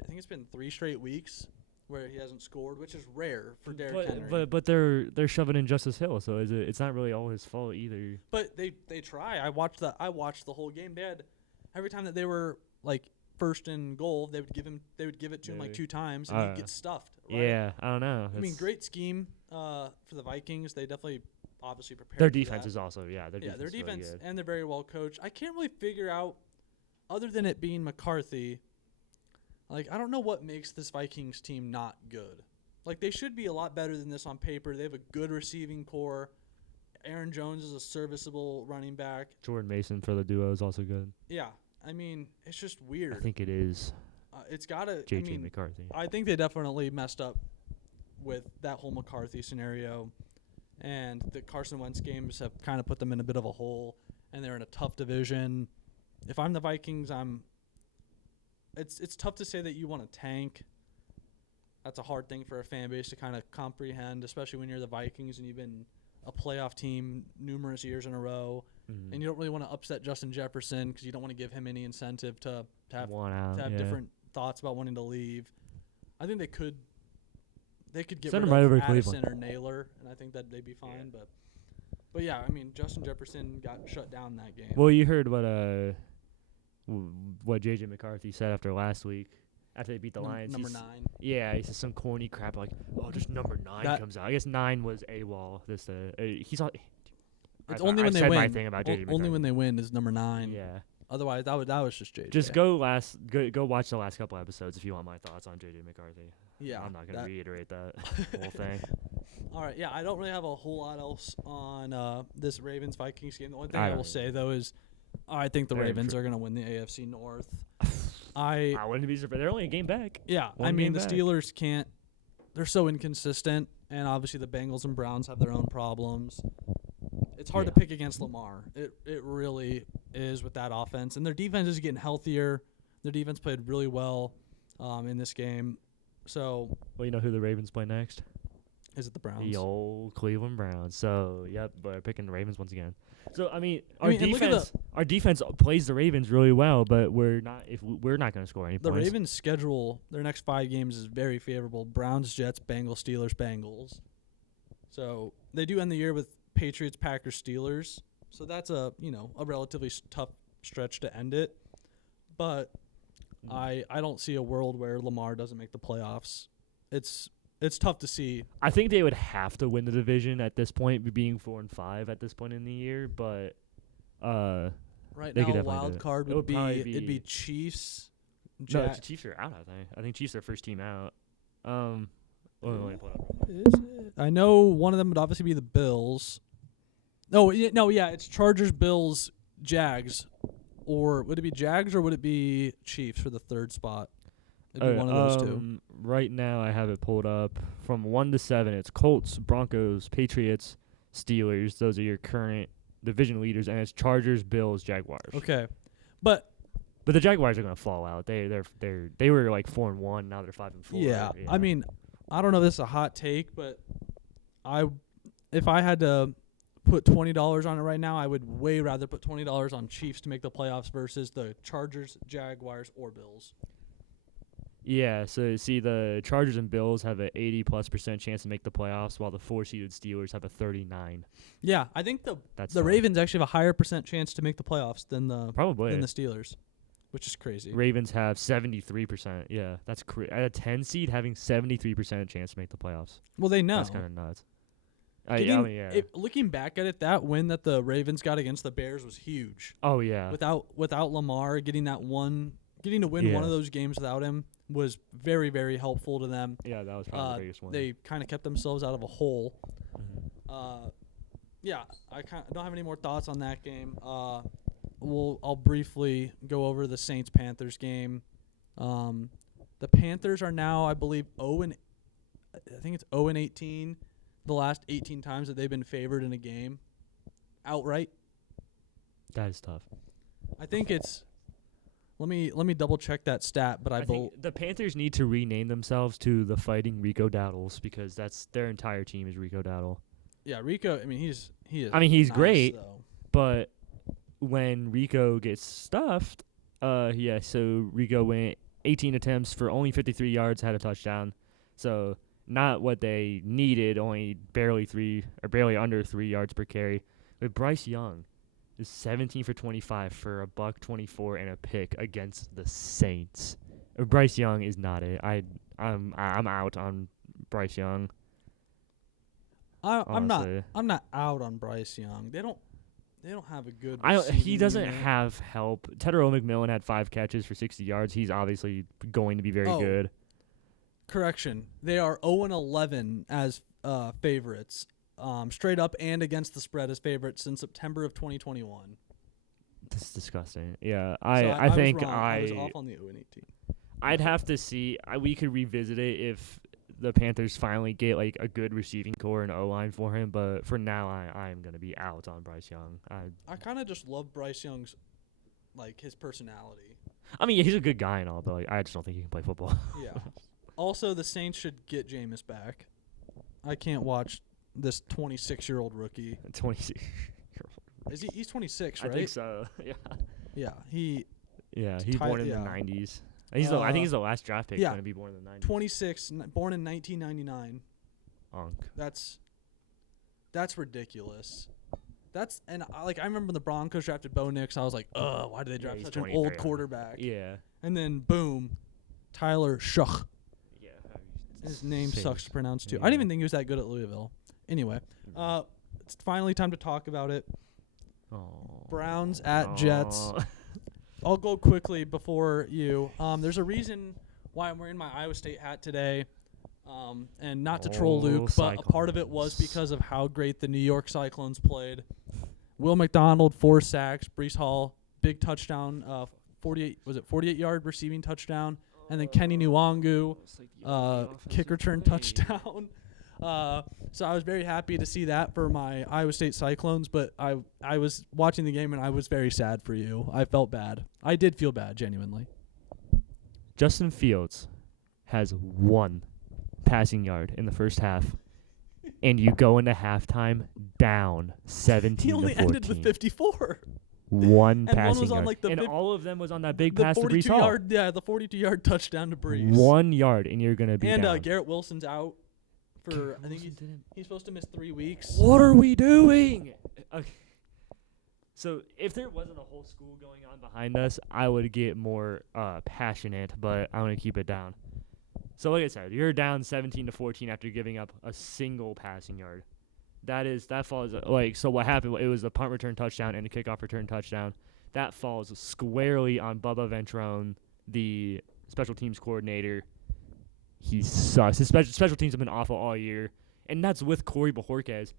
think it's been 3 straight weeks where he hasn't scored, which is rare for Derrick Henry. But they're shoving in Justice Hill, so it's not really all his fault either. But they try. I watched the whole game. They had every time that they were like first and goal, they would give it to him like 2 times, and he'd get stuffed. Right? Yeah, I don't know. I mean, great scheme for the Vikings. They definitely obviously prepared. Their for defense that. is also their their defense defense is really and they're very well coached. I can't really figure out, other than it being McCarthy, like I don't know what makes this Vikings team not good. Like they should be a lot better than this on paper. They have a good receiving core. Aaron Jones is a serviceable running back. Jordan Mason for the duo is also good. Yeah, I mean it's just weird. I think it is. It's gotta. J.J. I mean, McCarthy. I think they definitely messed up with that whole McCarthy scenario. And the Carson Wentz games have kind of put them in a bit of a hole, and they're in a tough division. If I'm the Vikings, it's tough to say that you want to tank. That's a hard thing for a fan base to kind of comprehend, especially when you're the Vikings and you've been a playoff team numerous years in a row, and you don't really want to upset Justin Jefferson because you don't want to give him any incentive to have different thoughts about wanting to leave. I think they could get Send rid him right of over to Addison Cleveland. or Naylor, and I think that they'd be fine. But yeah, I mean Justin Jefferson got shut down that game. Well, you heard what J.J. McCarthy said after last week, after they beat the Lions. Number 9. Yeah, he said some corny crap like, "Oh, just number 9 comes out." I guess 9 was AWOL. He's all. It's only when they said win. my thing about J.J. Only when they win is number 9. Yeah. Otherwise, that was just JJ. Just go watch the last couple episodes if you want my thoughts on J.J. McCarthy. Yeah. I'm not gonna reiterate that whole thing. All right. Yeah, I don't really have a whole lot else on this Ravens Vikings game. The only thing I will say though is, I think the Ravens are gonna win the AFC North. I wouldn't be surprised. They're only a game back. Yeah, I mean the Steelers can't. They're so inconsistent, and obviously the Bengals and Browns have their own problems. It's hard to pick against Lamar. It really is with that offense, and their defense is getting healthier. Their defense played really well in this game. So, well, you know who the Ravens play next? Is it the Browns? The old Cleveland Browns. So, yep, we're picking the Ravens once again. So, I mean, our defense plays the Ravens really well, but we're not going to score any points. The Ravens' schedule, their next 5 games is very favorable. Browns, Jets, Bengals, Steelers, Bengals. So, they do end the year with Patriots, Packers, Steelers. So that's a relatively tough stretch to end it. But I don't see a world where Lamar doesn't make the playoffs. It's tough to see. I think they would have to win the division at this point, being 4-5 at this point in the year. But right now, a wild card would be Chiefs. No, the Chiefs are out. I think Chiefs are first team out. Let me pull it up. Is it? I know one of them would obviously be the Bills. It's Chargers, Bills, Jags. Or would it be Jags or would it be Chiefs for the 3rd spot? It'd be one of those 2. Right now I have it pulled up. From 1 to 7, it's Colts, Broncos, Patriots, Steelers. Those are your current division leaders, and it's Chargers, Bills, Jaguars. Okay. But the Jaguars are going to fall out. They were like 4-1, now they're 5-4. Yeah. I mean, I don't know if this is a hot take, but if I had to put $20 on it right now, I would way rather put $20 on Chiefs to make the playoffs versus the Chargers, Jaguars, or Bills. Yeah, so see, the Chargers and Bills have an 80+% chance to make the playoffs, while the 4-seeded Steelers have a 39. Yeah, I think the Ravens actually have a higher % chance to make the playoffs than the Steelers, which is crazy. Ravens have 73%. Yeah, that's crazy. At a 10 seed, having 73% chance to make the playoffs. Well, they know. That's kind of nuts. Looking back at it, that win that the Ravens got against the Bears was huge. Oh yeah. Without Lamar getting to win one of those games without him was very, very helpful to them. Yeah, that was probably the biggest one. They kind of kept themselves out of a hole. Mm-hmm. Yeah, I don't have any more thoughts on that game. I'll briefly go over the Saints-Panthers game. The Panthers are now, I believe, 0-18. The last 18 times that they've been favored in a game, outright. That is tough. I think it's. Let me double check that stat, but I think the Panthers need to rename themselves to the Fighting Rico Dowdles because that's their entire team is Rico Dowdle. Yeah, Rico. I mean, he's he's nice, great, though. But when Rico gets stuffed, so Rico went 18 attempts for only 53 yards, had a touchdown. So not what they needed, only barely under 3 yards per carry. But Bryce Young is 17 for 25 for $124 and a pick against the Saints. Bryce Young is not it. I'm out on Bryce Young. I'm not out on Bryce Young. They don't have a good. He doesn't have help. Tedero McMillan had 5 catches for 60 yards. He's obviously going to be very good. Correction. They are 0-11 as favorites, straight up and against the spread as favorites since September of 2021. This is disgusting. Yeah, I think I was off on the 0-18. I'd have to see. We could revisit it if the Panthers finally get like a good receiving core and O-line for him. But for now, I'm gonna be out on Bryce Young. I kind of just love Bryce Young's, his personality. I mean, he's a good guy and all, but I just don't think he can play football. Yeah. Also, the Saints should get Jameis back. I can't watch this 26-year-old rookie. 26-year-old. Is he? He's 26, right? I think so. Yeah. Yeah. He's born in the 90s. I think he's the last draft pick going to be born in the 90s. 26, born in 1999. That's ridiculous. I remember the Broncos drafted Bo Nix. I was like, why did they draft such an old quarterback? Yeah. And then boom, Tyler Shuck. Yeah. His name sucks to pronounce too. Yeah. I didn't even think he was that good at Louisville. Anyway, it's finally time to talk about it. Browns at Jets. I'll go quickly before you. There's a reason why I'm wearing my Iowa State hat today, and not to troll Luke, but a part of it was because of how great the New York Cyclones played. Will McDonald, 4 sacks. Breece Hall, big touchdown, 48-yard receiving touchdown. And then Kenny Nwangu, kick return touchdown. So I was very happy to see that for my Iowa State Cyclones, but I was watching the game and I was very sad for you. I felt bad. I did feel bad, genuinely. Justin Fields has 1 passing yard in the first half, and you go into halftime down 17 to 14. He only ended with 54. 1 passing one was yard. on And all of them was on that big pass to Breece Hall. The 42-yard touchdown to Breece. 1 yard, and you're going to be down. And Garrett Wilson's out for, I think he's supposed to miss 3 weeks. What are we doing? Okay. So if there wasn't a whole school going on behind us, I would get more passionate, but I'm going to keep it down. So like I said, you're down 17 to 14 after giving up a single passing yard. That falls so what happened? It was a punt return touchdown and a kickoff return touchdown. That falls squarely on Bubba Ventrone, the special teams coordinator. He sucks. His special teams have been awful all year, and that's with Corey Bojorquez.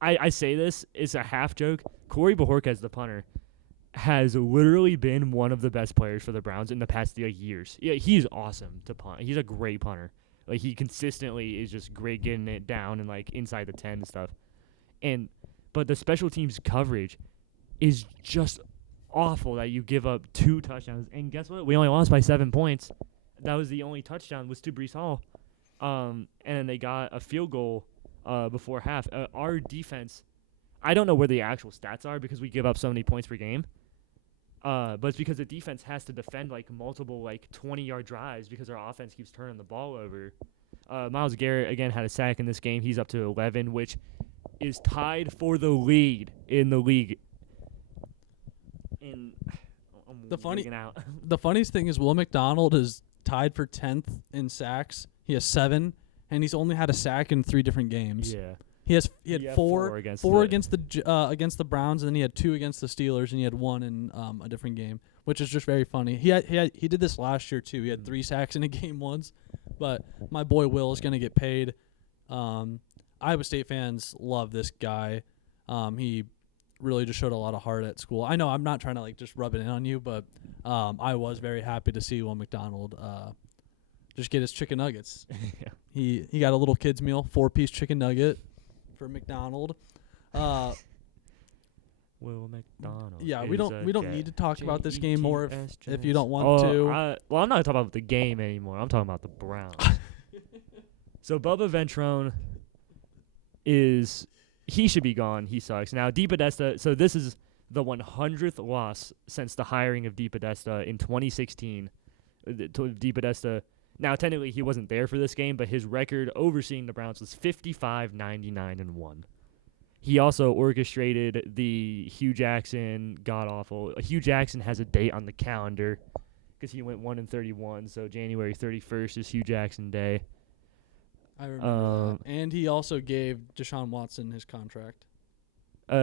I say this, it's a half joke. Corey Bojorquez, the punter, has literally been one of the best players for the Browns in the past years. Yeah, he's awesome to punt. He's a great punter. He consistently is just great getting it down and inside the 10 and stuff. But the special teams coverage is just awful that you give up 2 touchdowns. And guess what? We only lost by 7 points. That was the only touchdown was to Breece Hall. And then they got a field goal before half. Our defense, I don't know where the actual stats are because we give up so many points per game. But it's because the defense has to defend multiple 20-yard drives because our offense keeps turning the ball over. Myles Garrett, again, had a sack in this game. He's up to 11, which is tied for the lead in the league. The funniest thing is Will McDonald is tied for 10th in sacks. He has 7, and he's only had a sack in 3 different games. Yeah. He had Yeah, four against against the Browns, and then he had 2 against the Steelers, and he had 1 in a different game, which is just very funny. He did this last year too. He had 3 sacks in a game once, but my boy Will is gonna get paid. Iowa State fans love this guy. He really just showed a lot of heart at school. I know I'm not trying to like just rub it in on you, but I was very happy to see Will McDonald just get his chicken nuggets. Yeah. He got a little kid's meal, 4-piece chicken nugget for McDonald. Will McDonald. Yeah, we don't need to talk about this game more if you don't want to. Well, I'm not talking about the game anymore. I'm talking about the Browns. So Bubba Ventrone he should be gone. He sucks. Now DePodesta. So this is the 100th loss since the hiring of DePodesta in 2016. DePodesta. Now, technically, he wasn't there for this game, but his record overseeing the Browns was 55-99-1. He also orchestrated the Hugh Jackson god-awful. Hugh Jackson has a date on the calendar because he went 1-31, so January 31st is Hugh Jackson Day. I remember that. And he also gave Deshaun Watson his contract.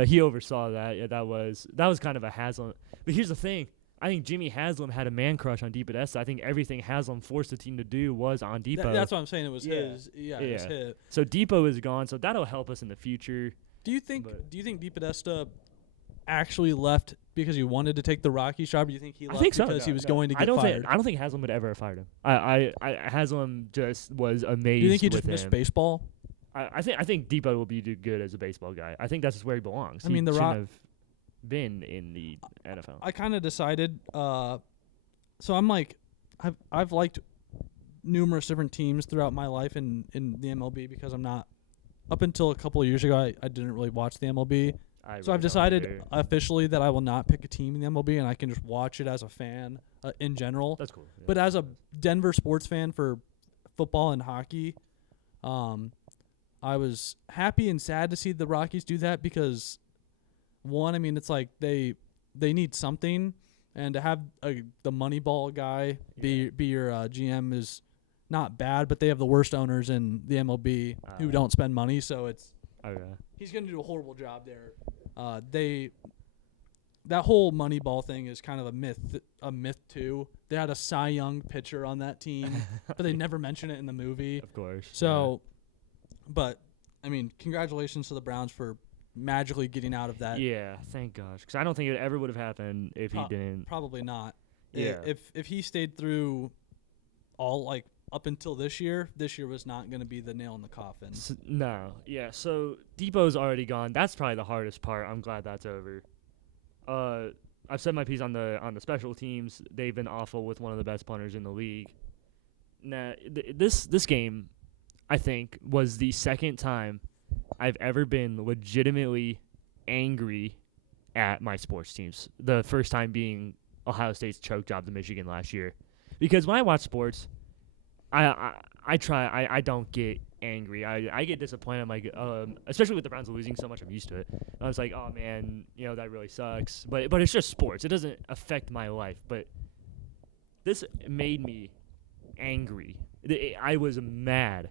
He oversaw that. Yeah, that was kind of a Haslam. But here's the thing. I think Jimmy Haslam had a man crush on DePodesta. I think everything Haslam forced the team to do was on Depot. That's what I'm saying. It was his. Yeah, it was his. So Depot is gone. So that'll help us in the future. Do you think DePodesta actually left because he wanted to take the Rockies job? Or do you think he left because he was going to get fired? I don't think Haslam would ever have fired him. Haslam just was amazed. Do you think he with just missed him. baseball? I think Depot will be good as a baseball guy. I think that's where he belongs. I mean, he shouldn't have been in the NFL. I kind of decided. So I'm like, I've liked numerous different teams throughout my life in the MLB because I'm not. Up until a couple of years ago, I didn't really watch the MLB. So I've decided officially that I will not pick a team in the MLB, and I can just watch it as a fan in general. That's cool. Yeah. But as a Denver sports fan for football and hockey, I was happy and sad to see the Rockies do that because, one, I mean, it's like they need something, and to have the Moneyball guy be your GM is not bad, but they have the worst owners in the MLB who don't spend money, so it's he's going to do a horrible job there. That whole Moneyball thing is kind of a myth too. They had a Cy Young pitcher on that team, but they never mention it in the movie. Of course. So, but I mean, congratulations to the Browns for magically getting out of that. Yeah, thank gosh, because I don't think it ever would have happened if he didn't. Probably not. Yeah. If he stayed through all up until this year was not going to be the nail in the coffin. No. Yeah. So Depot's already gone. That's probably the hardest part. I'm glad that's over. I've said my piece on the special teams. They've been awful with one of the best punters in the league. Now, this game, I think, was the second time I've ever been legitimately angry at my sports teams. The first time being Ohio State's choke job to Michigan last year. Because when I watch sports, I don't get angry. I get disappointed. I'm like, especially with the Browns losing so much, I'm used to it. I was like, oh man, that really sucks. But it's just sports. It doesn't affect my life. But this made me angry. I was mad.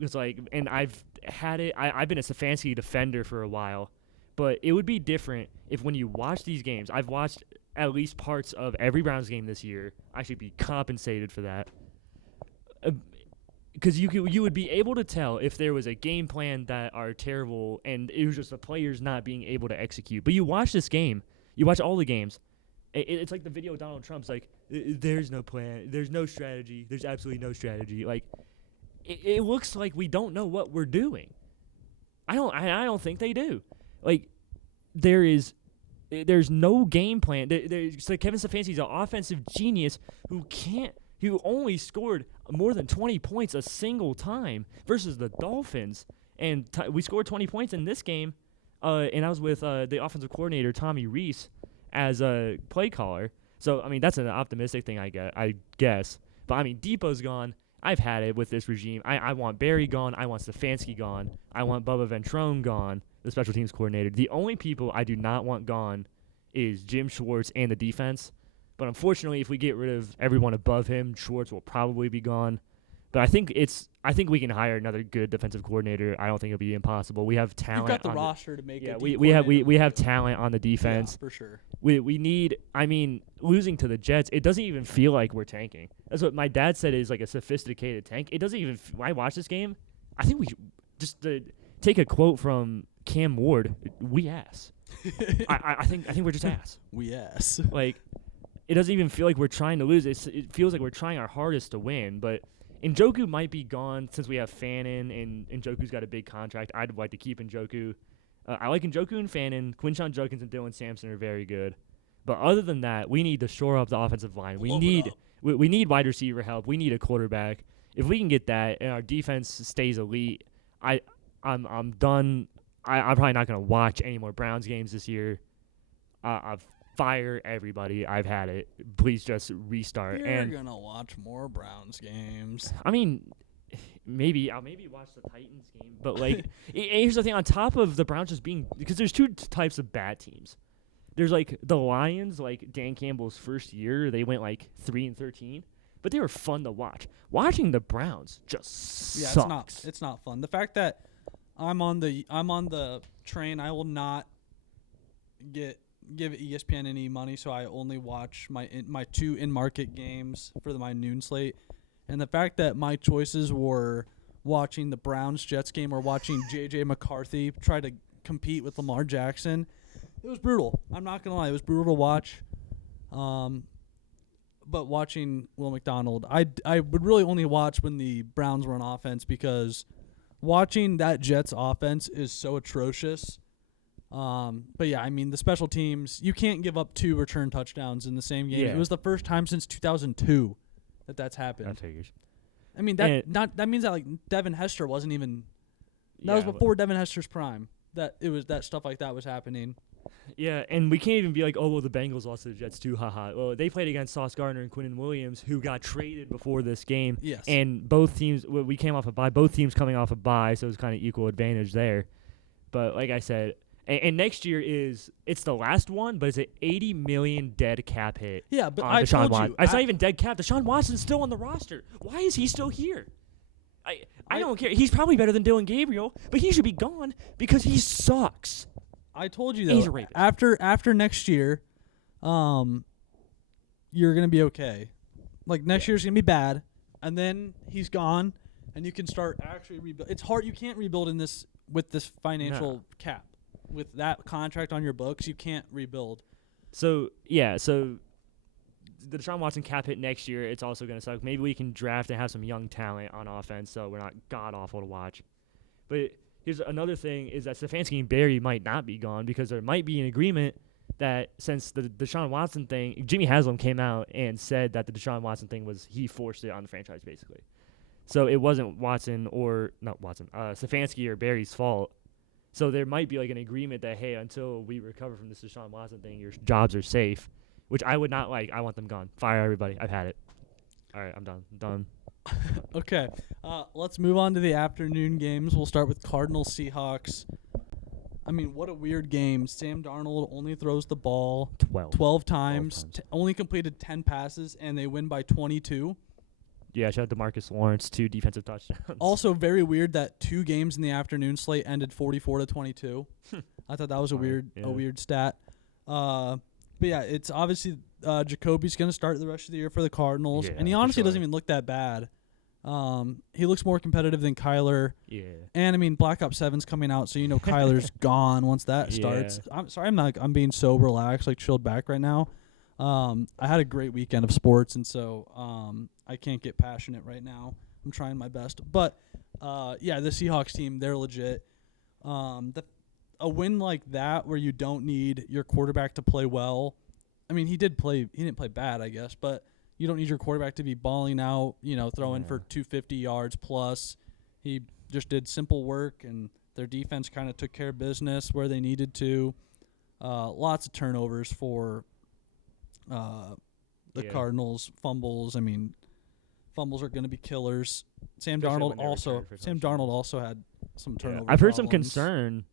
It's like, and I've had it. I've been a Stefanski defender for a while, but it would be different if when you watch these games. I've watched at least parts of every Browns game this year. I should be compensated for that. Because you would be able to tell if there was a game plan that are terrible and it was just the players not being able to execute. But you watch this game, you watch all the games. It's like the video of Donald Trump's like, there's no plan, there's no strategy, there's absolutely no strategy. Like, it looks like we don't know what we're doing. I don't think they do. Like, there's no game plan. There's like Kevin Stefanski's an offensive genius who only scored more than 20 points a single time versus the Dolphins. And we scored 20 points in this game, and I was with the offensive coordinator, Tommy Reese, as a play caller. So, I mean, that's an optimistic thing, I guess. But, I mean, Depot's gone. I've had it with this regime. I want Barry gone. I want Stefanski gone. I want Bubba Ventrone gone, the special teams coordinator. The only people I do not want gone is Jim Schwartz and the defense. But unfortunately, if we get rid of everyone above him, Schwartz will probably be gone. But I think we can hire another good defensive coordinator. I don't think it'll be impossible. We have talent. You've got the on roster to make it. Yeah, we have talent on the defense. Yeah, for sure. We need. I mean, losing to the Jets, it doesn't even feel like we're tanking. That's what my dad said is like a sophisticated tank. It doesn't even. When I watch this game, I think we should just take a quote from Cam Ward. We ass. I think we're just ass. We ass. Like, it doesn't even feel like we're trying to lose. It feels like we're trying our hardest to win. But Njoku might be gone since we have Fannin, and Njoku's got a big contract. I'd like to keep Njoku. I like Njoku and Fannin. Quinshon Judkins and Dylan Sampson are very good. But other than that, we need to shore up the offensive line. We need wide receiver help. We need a quarterback. If we can get that and our defense stays elite, I'm done. I'm probably not going to watch any more Browns games this year. Fire everybody. I've had it. Please just restart. You're going to watch more Browns games. I mean, I'll maybe watch the Titans game. But, like, here's the thing. On top of the Browns just being – because there's two types of bad teams. There's, like, the Lions, like Dan Campbell's first year. They went, like, 3-13. But they were fun to watch. Watching the Browns just sucks. It's not fun. The fact that I'm on the train, I will not give ESPN any money, so I only watch my two in-market games for my noon slate. And the fact that my choices were watching the Browns-Jets game or watching J.J. McCarthy try to compete with Lamar Jackson, it was brutal. I'm not going to lie. It was brutal to watch. But watching Will McDonald, I would really only watch when the Browns were on offense because watching that Jets offense is so atrocious. But yeah, I mean, the special teams, you can't give up 2 return touchdowns in the same game. Yeah. It was the first time since 2002 that's happened. That figures. I mean, that means that like Devin Hester wasn't even. That was before Devin Hester's prime. That stuff like that was happening. Yeah, and we can't even be like, oh, well, the Bengals lost to the Jets too, haha. Well, they played against Sauce Gardner and Quinnen Williams, who got traded before this game. Yes. And both teams, we came off a bye. Both teams coming off a bye, so it was kind of equal advantage there. But like I said, and next year it's the last one, but it's an $80 million dead cap hit. Yeah, but on I Deshaun told Watson. you. It's not even dead cap. Deshaun Watson's still on the roster. Why is he still here? I don't care. He's probably better than Dylan Gabriel, but he should be gone because he sucks. I told you He's a though. rapist. After next year, you're gonna be okay. Like next year's gonna be bad, and then he's gone, and you can start actually rebuild. It's hard. You can't rebuild with this financial cap. With that contract on your books, you can't rebuild. So the Deshaun Watson cap hit next year, it's also going to suck. Maybe we can draft and have some young talent on offense so we're not god-awful to watch. But here's another thing is that Stefanski and Barry might not be gone because there might be an agreement that since the Deshaun Watson thing, Jimmy Haslam came out and said that the Deshaun Watson thing was he forced it on the franchise basically. So it wasn't Stefanski or Barry's fault. So there might be like an agreement that, hey, until we recover from this Deshaun Watson thing, your jobs are safe, which I would not like. I want them gone. Fire everybody. I've had it. All right, I'm done. Okay, let's move on to the afternoon games. We'll start with Cardinals Seahawks. I mean, what a weird game. Sam Darnold only throws the ball 12 times. Only completed 10 passes, and they win by 22. Yeah, shout out to Marcus Lawrence, 2 defensive touchdowns. Also, very weird that 2 games in the afternoon slate ended 44-22. I thought that was a weird stat. But yeah, it's obviously Jacoby's going to start the rest of the year for the Cardinals, and he honestly doesn't even look that bad. He looks more competitive than Kyler. Yeah. And I mean, Black Ops 7's coming out, so Kyler's gone once that starts. I'm sorry, I'm being so relaxed, like chilled back right now. I had a great weekend of sports, and so I can't get passionate right now. I'm trying my best, but yeah, the Seahawks team, they're legit. A win like that where you don't need your quarterback to play well. I mean, he didn't play bad, I guess, but you don't need your quarterback to be balling out, throwing for 250 yards plus. He just did simple work, and their defense kind of took care of business where they needed to. Lots of turnovers for the Cardinals. Fumbles. I mean, fumbles are going to be killers. Sam Darnold also had some turnovers. I've heard some concern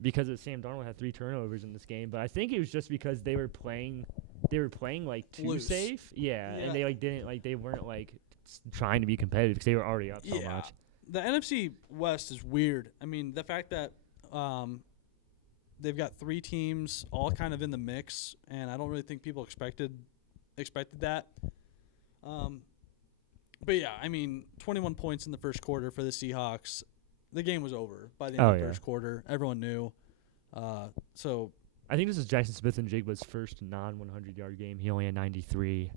because Sam Darnold had 3 turnovers in this game, but I think it was just because they were playing like too loose. safe. Yeah, and they like didn't like they weren't like trying to be competitive because they were already up so Yeah. much. The NFC West is weird. I mean, the fact that they've got 3 teams all kind of in the mix, and I don't really think people expected that. But yeah, I mean, 21 points in the first quarter for the Seahawks. The game was over by the end of the first quarter. Everyone knew. So I think this is Jackson Smith and Jigba's first non-100-yard game. He only had 93.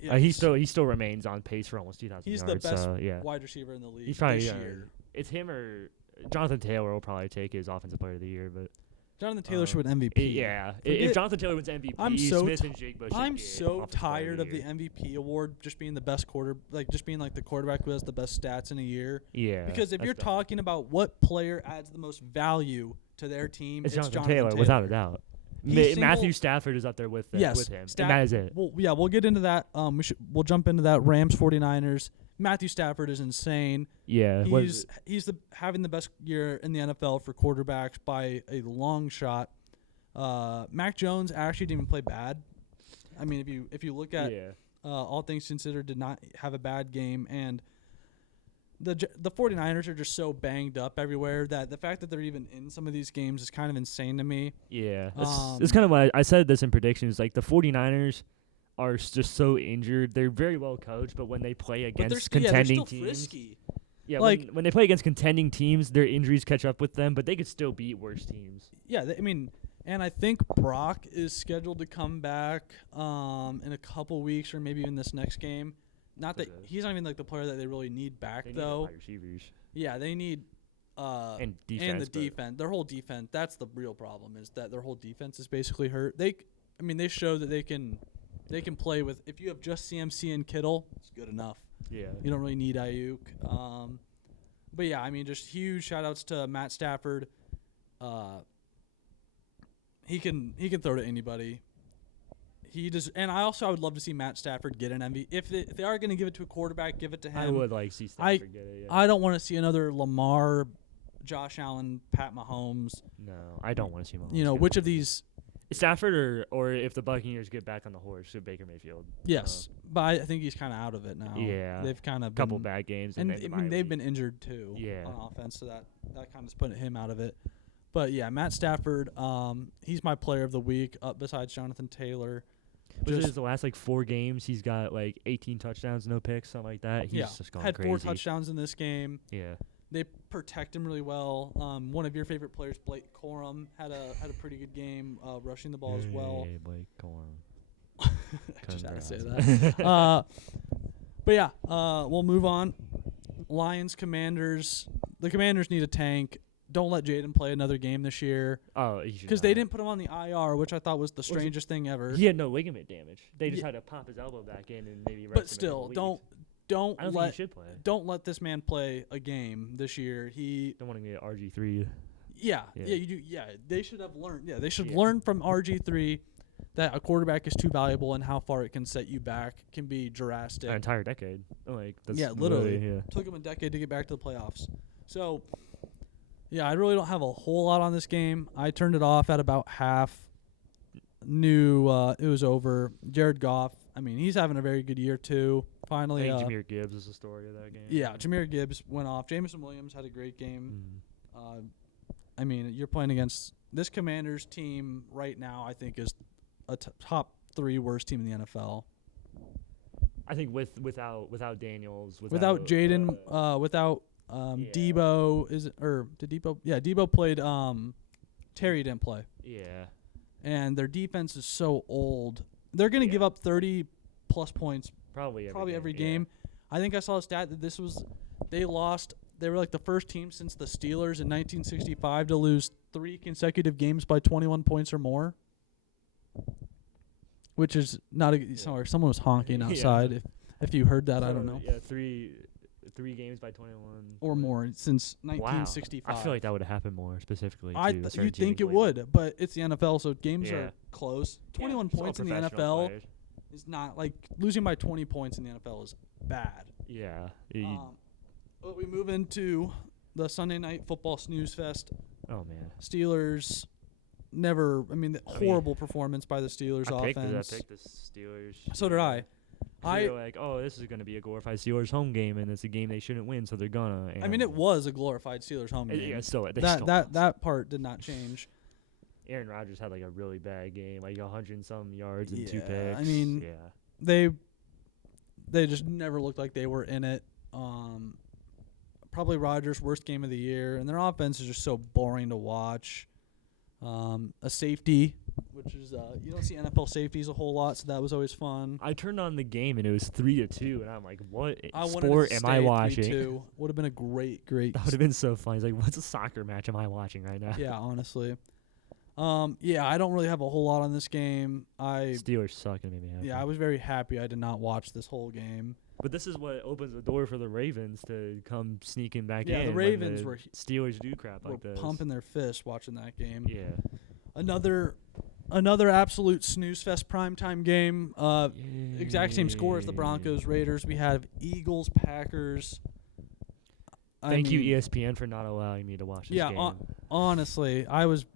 yeah, He still remains on pace for almost 2,000 yards. he's the best so, yeah. wide receiver in the league He's probably this year. It's him or Jonathan Taylor will probably take his offensive player of the year, but Jonathan Taylor should win MVP. yeah. Forget- If Jonathan Taylor wins MVP, Smith and Jigba should I'm get so offensive player tired of the year. MVP award just being the best just being like the quarterback who has the best stats in a year. Yeah. Because if that's you're dumb. talking about what player adds the most value to their team, It's it's Jonathan Taylor, without a doubt. Matthew Stafford is up there with him, and that is it. Well, yeah, we'll get into that. We'll jump into that. Rams 49ers. Matthew Stafford is insane. Yeah. He's having the best year in the NFL for quarterbacks by a long shot. Mac Jones actually didn't even play bad. I mean, if you look at all things considered, did not have a bad game, and the 49ers are just so banged up everywhere that the fact that they're even in some of these games is kind of insane to me. Yeah. It's kind of why I said this in predictions. Like, the 49ers are just so injured. They're very well coached, but when they play against contending they're still teams. frisky. Yeah, Like- when they play against contending teams, their injuries catch up with them, but they could still beat worse teams. Yeah, and I think Brock is scheduled to come back in a couple weeks or maybe even this next game. Not that he's not even like the player that they really need back They though. need wide receivers. Yeah, they need And defense. and the defense. Their whole defense. That's the real problem is that their whole defense is basically hurt. They show that they can play with if you have just CMC and Kittle, it's good enough. Yeah. You don't really need Ayuk. But yeah, I mean, just huge shout outs to Matt Stafford. He can throw to anybody. And I would love to see Matt Stafford get an MVP. If they are going to give it to a quarterback, give it to him. I would like see Stafford get it. Yeah. I don't want to see another Lamar, Josh Allen, Pat Mahomes. No, I don't want to see Mahomes. Which of these? Stafford or if the Buccaneers get back on the horse, so Baker Mayfield. Yes, but I think he's kind of out of it now. Yeah, they've kind of couple bad games, and they've been injured too. Yeah. On offense, so that kind of is putting him out of it. But yeah, Matt Stafford, he's my player of the week, besides Jonathan Taylor. Which is the last 4 games, he's got 18 touchdowns, no picks, something like that. He's just going had crazy. 4 touchdowns in this game. Yeah. They protect him really well. One of your favorite players, Blake Corum, had a pretty good game rushing the ball as well. Hey, Blake Corum. I just had to say that. But yeah, we'll move on. Lions, Commanders. The Commanders need a tank. Don't let Jaden play another game this year. Oh, because they didn't put him on the IR, which I thought was the strangest thing ever. He had no ligament damage. They just had to pop his elbow back in and maybe. But still, don't I don't think he should play. Don't let this man play a game this year. He don't want to get RG3. Yeah, you do. Yeah, they should have learned. Yeah, they should learn from RG3 that a quarterback is too valuable and how far it can set you back can be drastic. An entire decade. That's literally. Took him a decade to get back to the playoffs. So. Yeah, I really don't have a whole lot on this game. I turned it off at about half. Knew it was over. Jared Goff, he's having a very good year too. Finally, I think Jahmyr Gibbs is the story of that game. Yeah, Jahmyr Gibbs went off. Jameson Williams had a great game. You're playing against this Commanders team right now. I think is a top 3 worst team in the NFL. I think without Daniels, without Jaden, without. Debo did Debo? Yeah, Debo played. Terry didn't play. Yeah. And their defense is so old. They're gonna give up 30+ points probably every game. I think I saw a stat that they lost. They were the first team since the Steelers in 1965 to lose 3 consecutive games by 21 points or more. Which is not sorry. Someone was honking outside. If you heard that, I don't know. Yeah, 3 games by 21 or more since 1965. Wow. I feel like that would have happened more specifically. You'd think it would, but it's the NFL, so games are close. 21 points in the NFL is not losing by 20 points in the NFL is bad. Yeah. But we move into the Sunday Night Football snooze fest. Oh man. Steelers horrible performance by the Steelers offense. I picked the Steelers. So did I. They're like, oh, this is going to be a glorified Steelers home game, and it's a game they shouldn't win, so they're gonna. I mean, it was a glorified Steelers home game. Yeah, still, that part did not change. Aaron Rodgers had like a really bad game, like 100-some yards and 2 picks. I mean, they just never looked like they were in it. Probably Rodgers' worst game of the year, and their offense is just so boring to watch. A safety, which is you don't see NFL safeties a whole lot, so that was always fun. I turned on the game and it was 3-2, and I'm like, "What sport am I watching?" Would have been a great. That would have been so fun. He's like, "What's a soccer match am I watching right now?" Yeah, honestly. I don't really have a whole lot on this game. Steelers suck and made me happy. Yeah, I was very happy I did not watch this whole game. But this is what opens the door for the Ravens to come sneaking back in. Yeah, the Ravens were Steelers do crap like this. Pumping their fists watching that game. Yeah. Another absolute snooze fest primetime game. Exact same score as the Broncos Raiders. We have Eagles Packers. Thank you ESPN for not allowing me to watch this game. Honestly, I was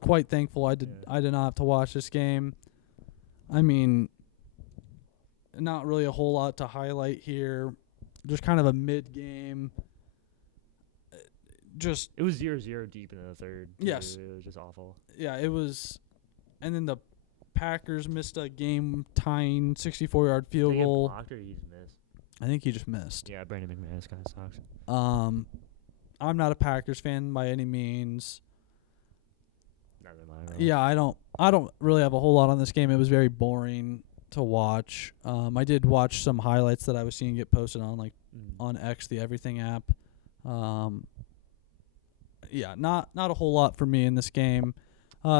quite thankful I did not have to watch this game. I mean, not really a whole lot to highlight here. Just kind of a mid game. It was 0-0 deep into the third. Yes. It was just awful. Yeah, it was. And then the Packers missed a game-tying 64-yard field goal. Blocked or he just missed? I think he just missed. Yeah, Brandon McManus kind of sucks. I'm not a Packers fan by any means. Neither am I, really. Yeah, I don't really have a whole lot on this game. It was very boring to watch. I did watch some highlights that I was seeing get posted on on X, the Everything app. Yeah, not a whole lot for me in this game.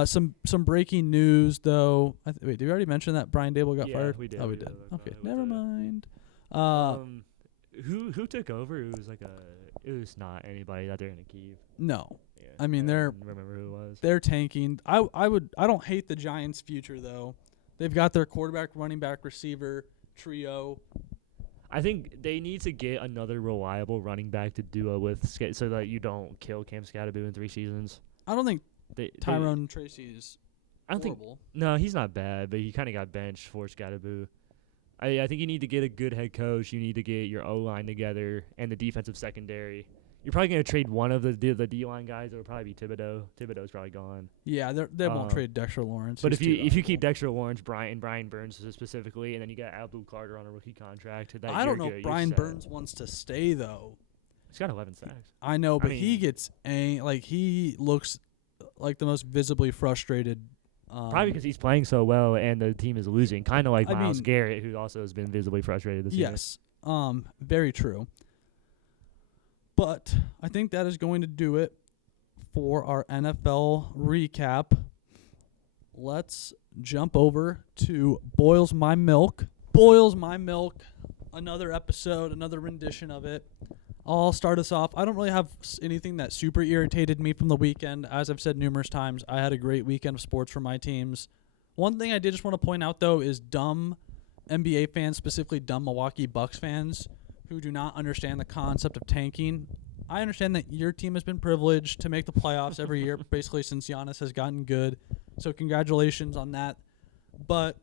Some breaking news though. Wait, did we already mention that Brian Dable got fired? We did. Oh, we did. Okay, never mind. Who took over? It was not anybody that they're gonna keep. No. Yeah, I mean I don't remember who it was. They're tanking. I don't hate the Giants' future though. They've got their quarterback, running back, receiver trio. I think they need to get another reliable running back to duo with so that you don't kill Cam Scatterboo in 3 seasons. I don't think Tyrone Tracy is horrible. No, he's not bad, but he kind of got benched for Scatterboo. I think you need to get a good head coach. You need to get your O-line together and the defensive secondary. You're probably going to trade one of the D-line guys. It would probably be Thibodeau. Thibodeau's probably gone. Yeah, they won't trade Dexter Lawrence. But if you keep Dexter Lawrence, Brian Burns specifically, and then you got Abdul Carter on a rookie contract. I don't know if Brian Burns wants to stay though. He's got 11 sacks. I know, but he gets he looks like the most visibly frustrated. Probably because he's playing so well and the team is losing, kind of like Myles Garrett, who also has been visibly frustrated this year. Yes, very true. But I think that is going to do it for our NFL recap. Let's jump over to Boils My Milk. Boils My Milk, another episode, another rendition of it. I'll start us off. I don't really have anything that super irritated me from the weekend. As I've said numerous times, I had a great weekend of sports for my teams. One thing I did just want to point out, though, is dumb NBA fans, specifically dumb Milwaukee Bucks fans, who do not understand the concept of tanking. I understand that your team has been privileged to make the playoffs every year, basically since Giannis has gotten good. So congratulations on that. But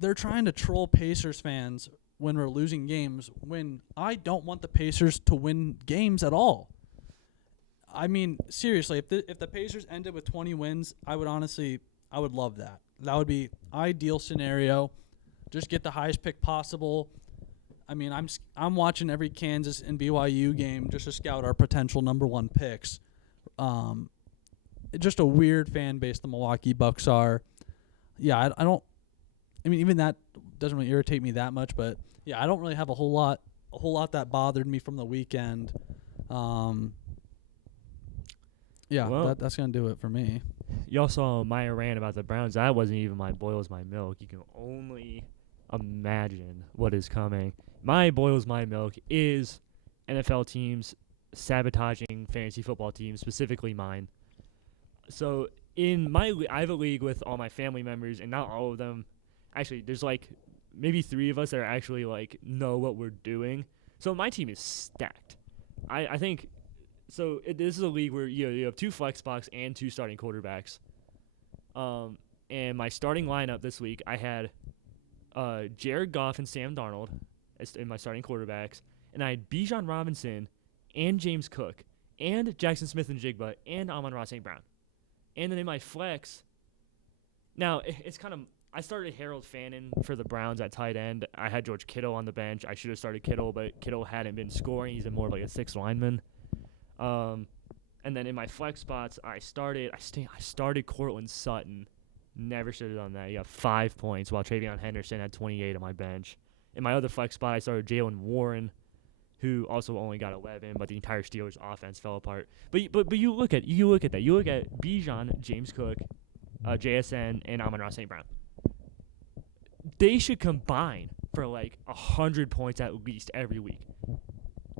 they're trying to troll Pacers fans when we're losing games, when I don't want the Pacers to win games at all. I mean, seriously, if the Pacers ended with 20 wins, I would love that. That would be ideal scenario. Just get the highest pick possible. I mean, I'm watching every Kansas and BYU game just to scout our potential number 1 picks. Just a weird fan base the Milwaukee Bucks are. Yeah, I don't. I mean, even that doesn't really irritate me that much, but yeah, I don't really have a whole lot that bothered me from the weekend. Yeah, well, that's gonna do it for me. Y'all saw my rant about the Browns. That wasn't even my boils my milk. You can only imagine what is coming. My boils my milk is NFL teams sabotaging fantasy football teams, specifically mine. So in I have a league with all my family members, and not all of them. Actually, there's maybe 3 of us that are actually know what we're doing. So my team is stacked. I think so. This is a league where you have 2 flex spots and 2 starting quarterbacks. And my starting lineup this week, I had Jared Goff and Sam Darnold as in my starting quarterbacks, and I had Bijan Robinson and James Cook and Jackson Smith and Jigba and Amon-Ra St. Brown. And then in my flex, now it's kind of, I started Harold Fannin for the Browns at tight end. I had George Kittle on the bench. I should have started Kittle, but Kittle hadn't been scoring. He's more of like a sixth lineman. And then in my flex spots, I started Cortland Sutton. Never should have done that. He got 5 points, while Travion Henderson had 28 on my bench. In my other flex spot, I started Jalen Warren, who also only got 11, but the entire Steelers offense fell apart. But you look at that. You look at Bijan, James Cook, JSN, and Amon-Ra St. Brown. They should combine for like 100 points at least every week.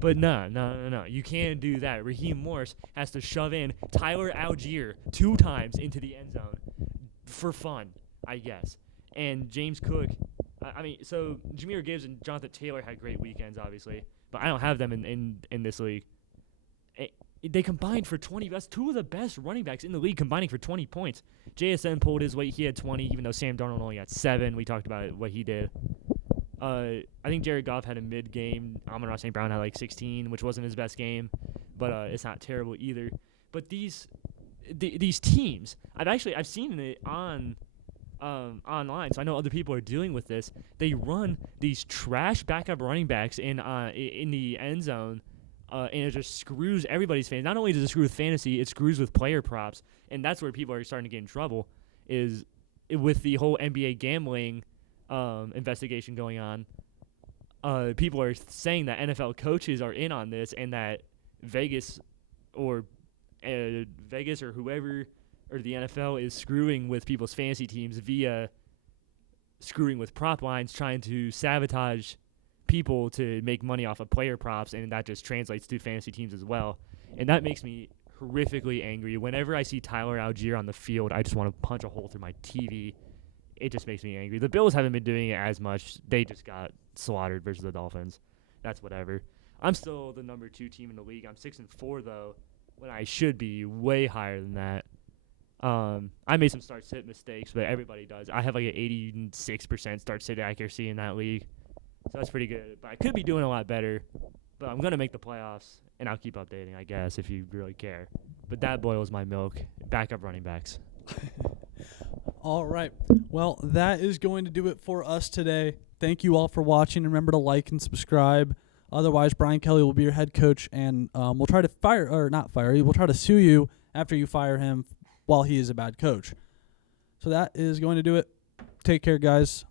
But no. You can't do that. Raheem Morris has to shove in Tyler Algier 2 times into the end zone for fun, I guess. And James Cook, so Jahmyr Gibbs and Jonathan Taylor had great weekends, obviously. But I don't have them in this league. They combined for 20. That's 2 of the best running backs in the league combining for 20 points. JSN pulled his weight. He had 20, even though Sam Darnold only got 7. We talked about what he did. I think Jared Goff had a mid-game. Amon-Ra St. Brown had like 16, which wasn't his best game, but it's not terrible either. But these teams, I've seen it on online, so I know other people are dealing with this. They run these trash backup running backs in the end zone, and it just screws everybody's fantasy. Not only does it screw with fantasy, it screws with player props, and that's where people are starting to get in trouble. Is with the whole NBA gambling investigation going on. People are saying that NFL coaches are in on this, and that Vegas or whoever or the NFL is screwing with people's fantasy teams via screwing with prop lines, trying to sabotage people to make money off of player props, and that just translates to fantasy teams as well. And that makes me horrifically angry. Whenever I see Tyler Algier on the field, I just want to punch a hole through my TV. It just makes me angry. The Bills haven't been doing it as much. They just got slaughtered versus the Dolphins. That's whatever. I'm still the number 2 team in the league. I'm 6-4 though, when I should be way higher than that. I made some start-sit mistakes, but everybody does. I have like an 86% start-sit accuracy in that league, so that's pretty good. But I could be doing a lot better. But I'm gonna make the playoffs, and I'll keep updating, I guess, if you really care. But that boils my milk. Backup running backs. All right. Well, that is going to do it for us today. Thank you all for watching. Remember to like and subscribe. Otherwise, Brian Kelly will be your head coach, and we'll try to we'll try to sue you after you fire him while he is a bad coach. So that is going to do it. Take care, guys.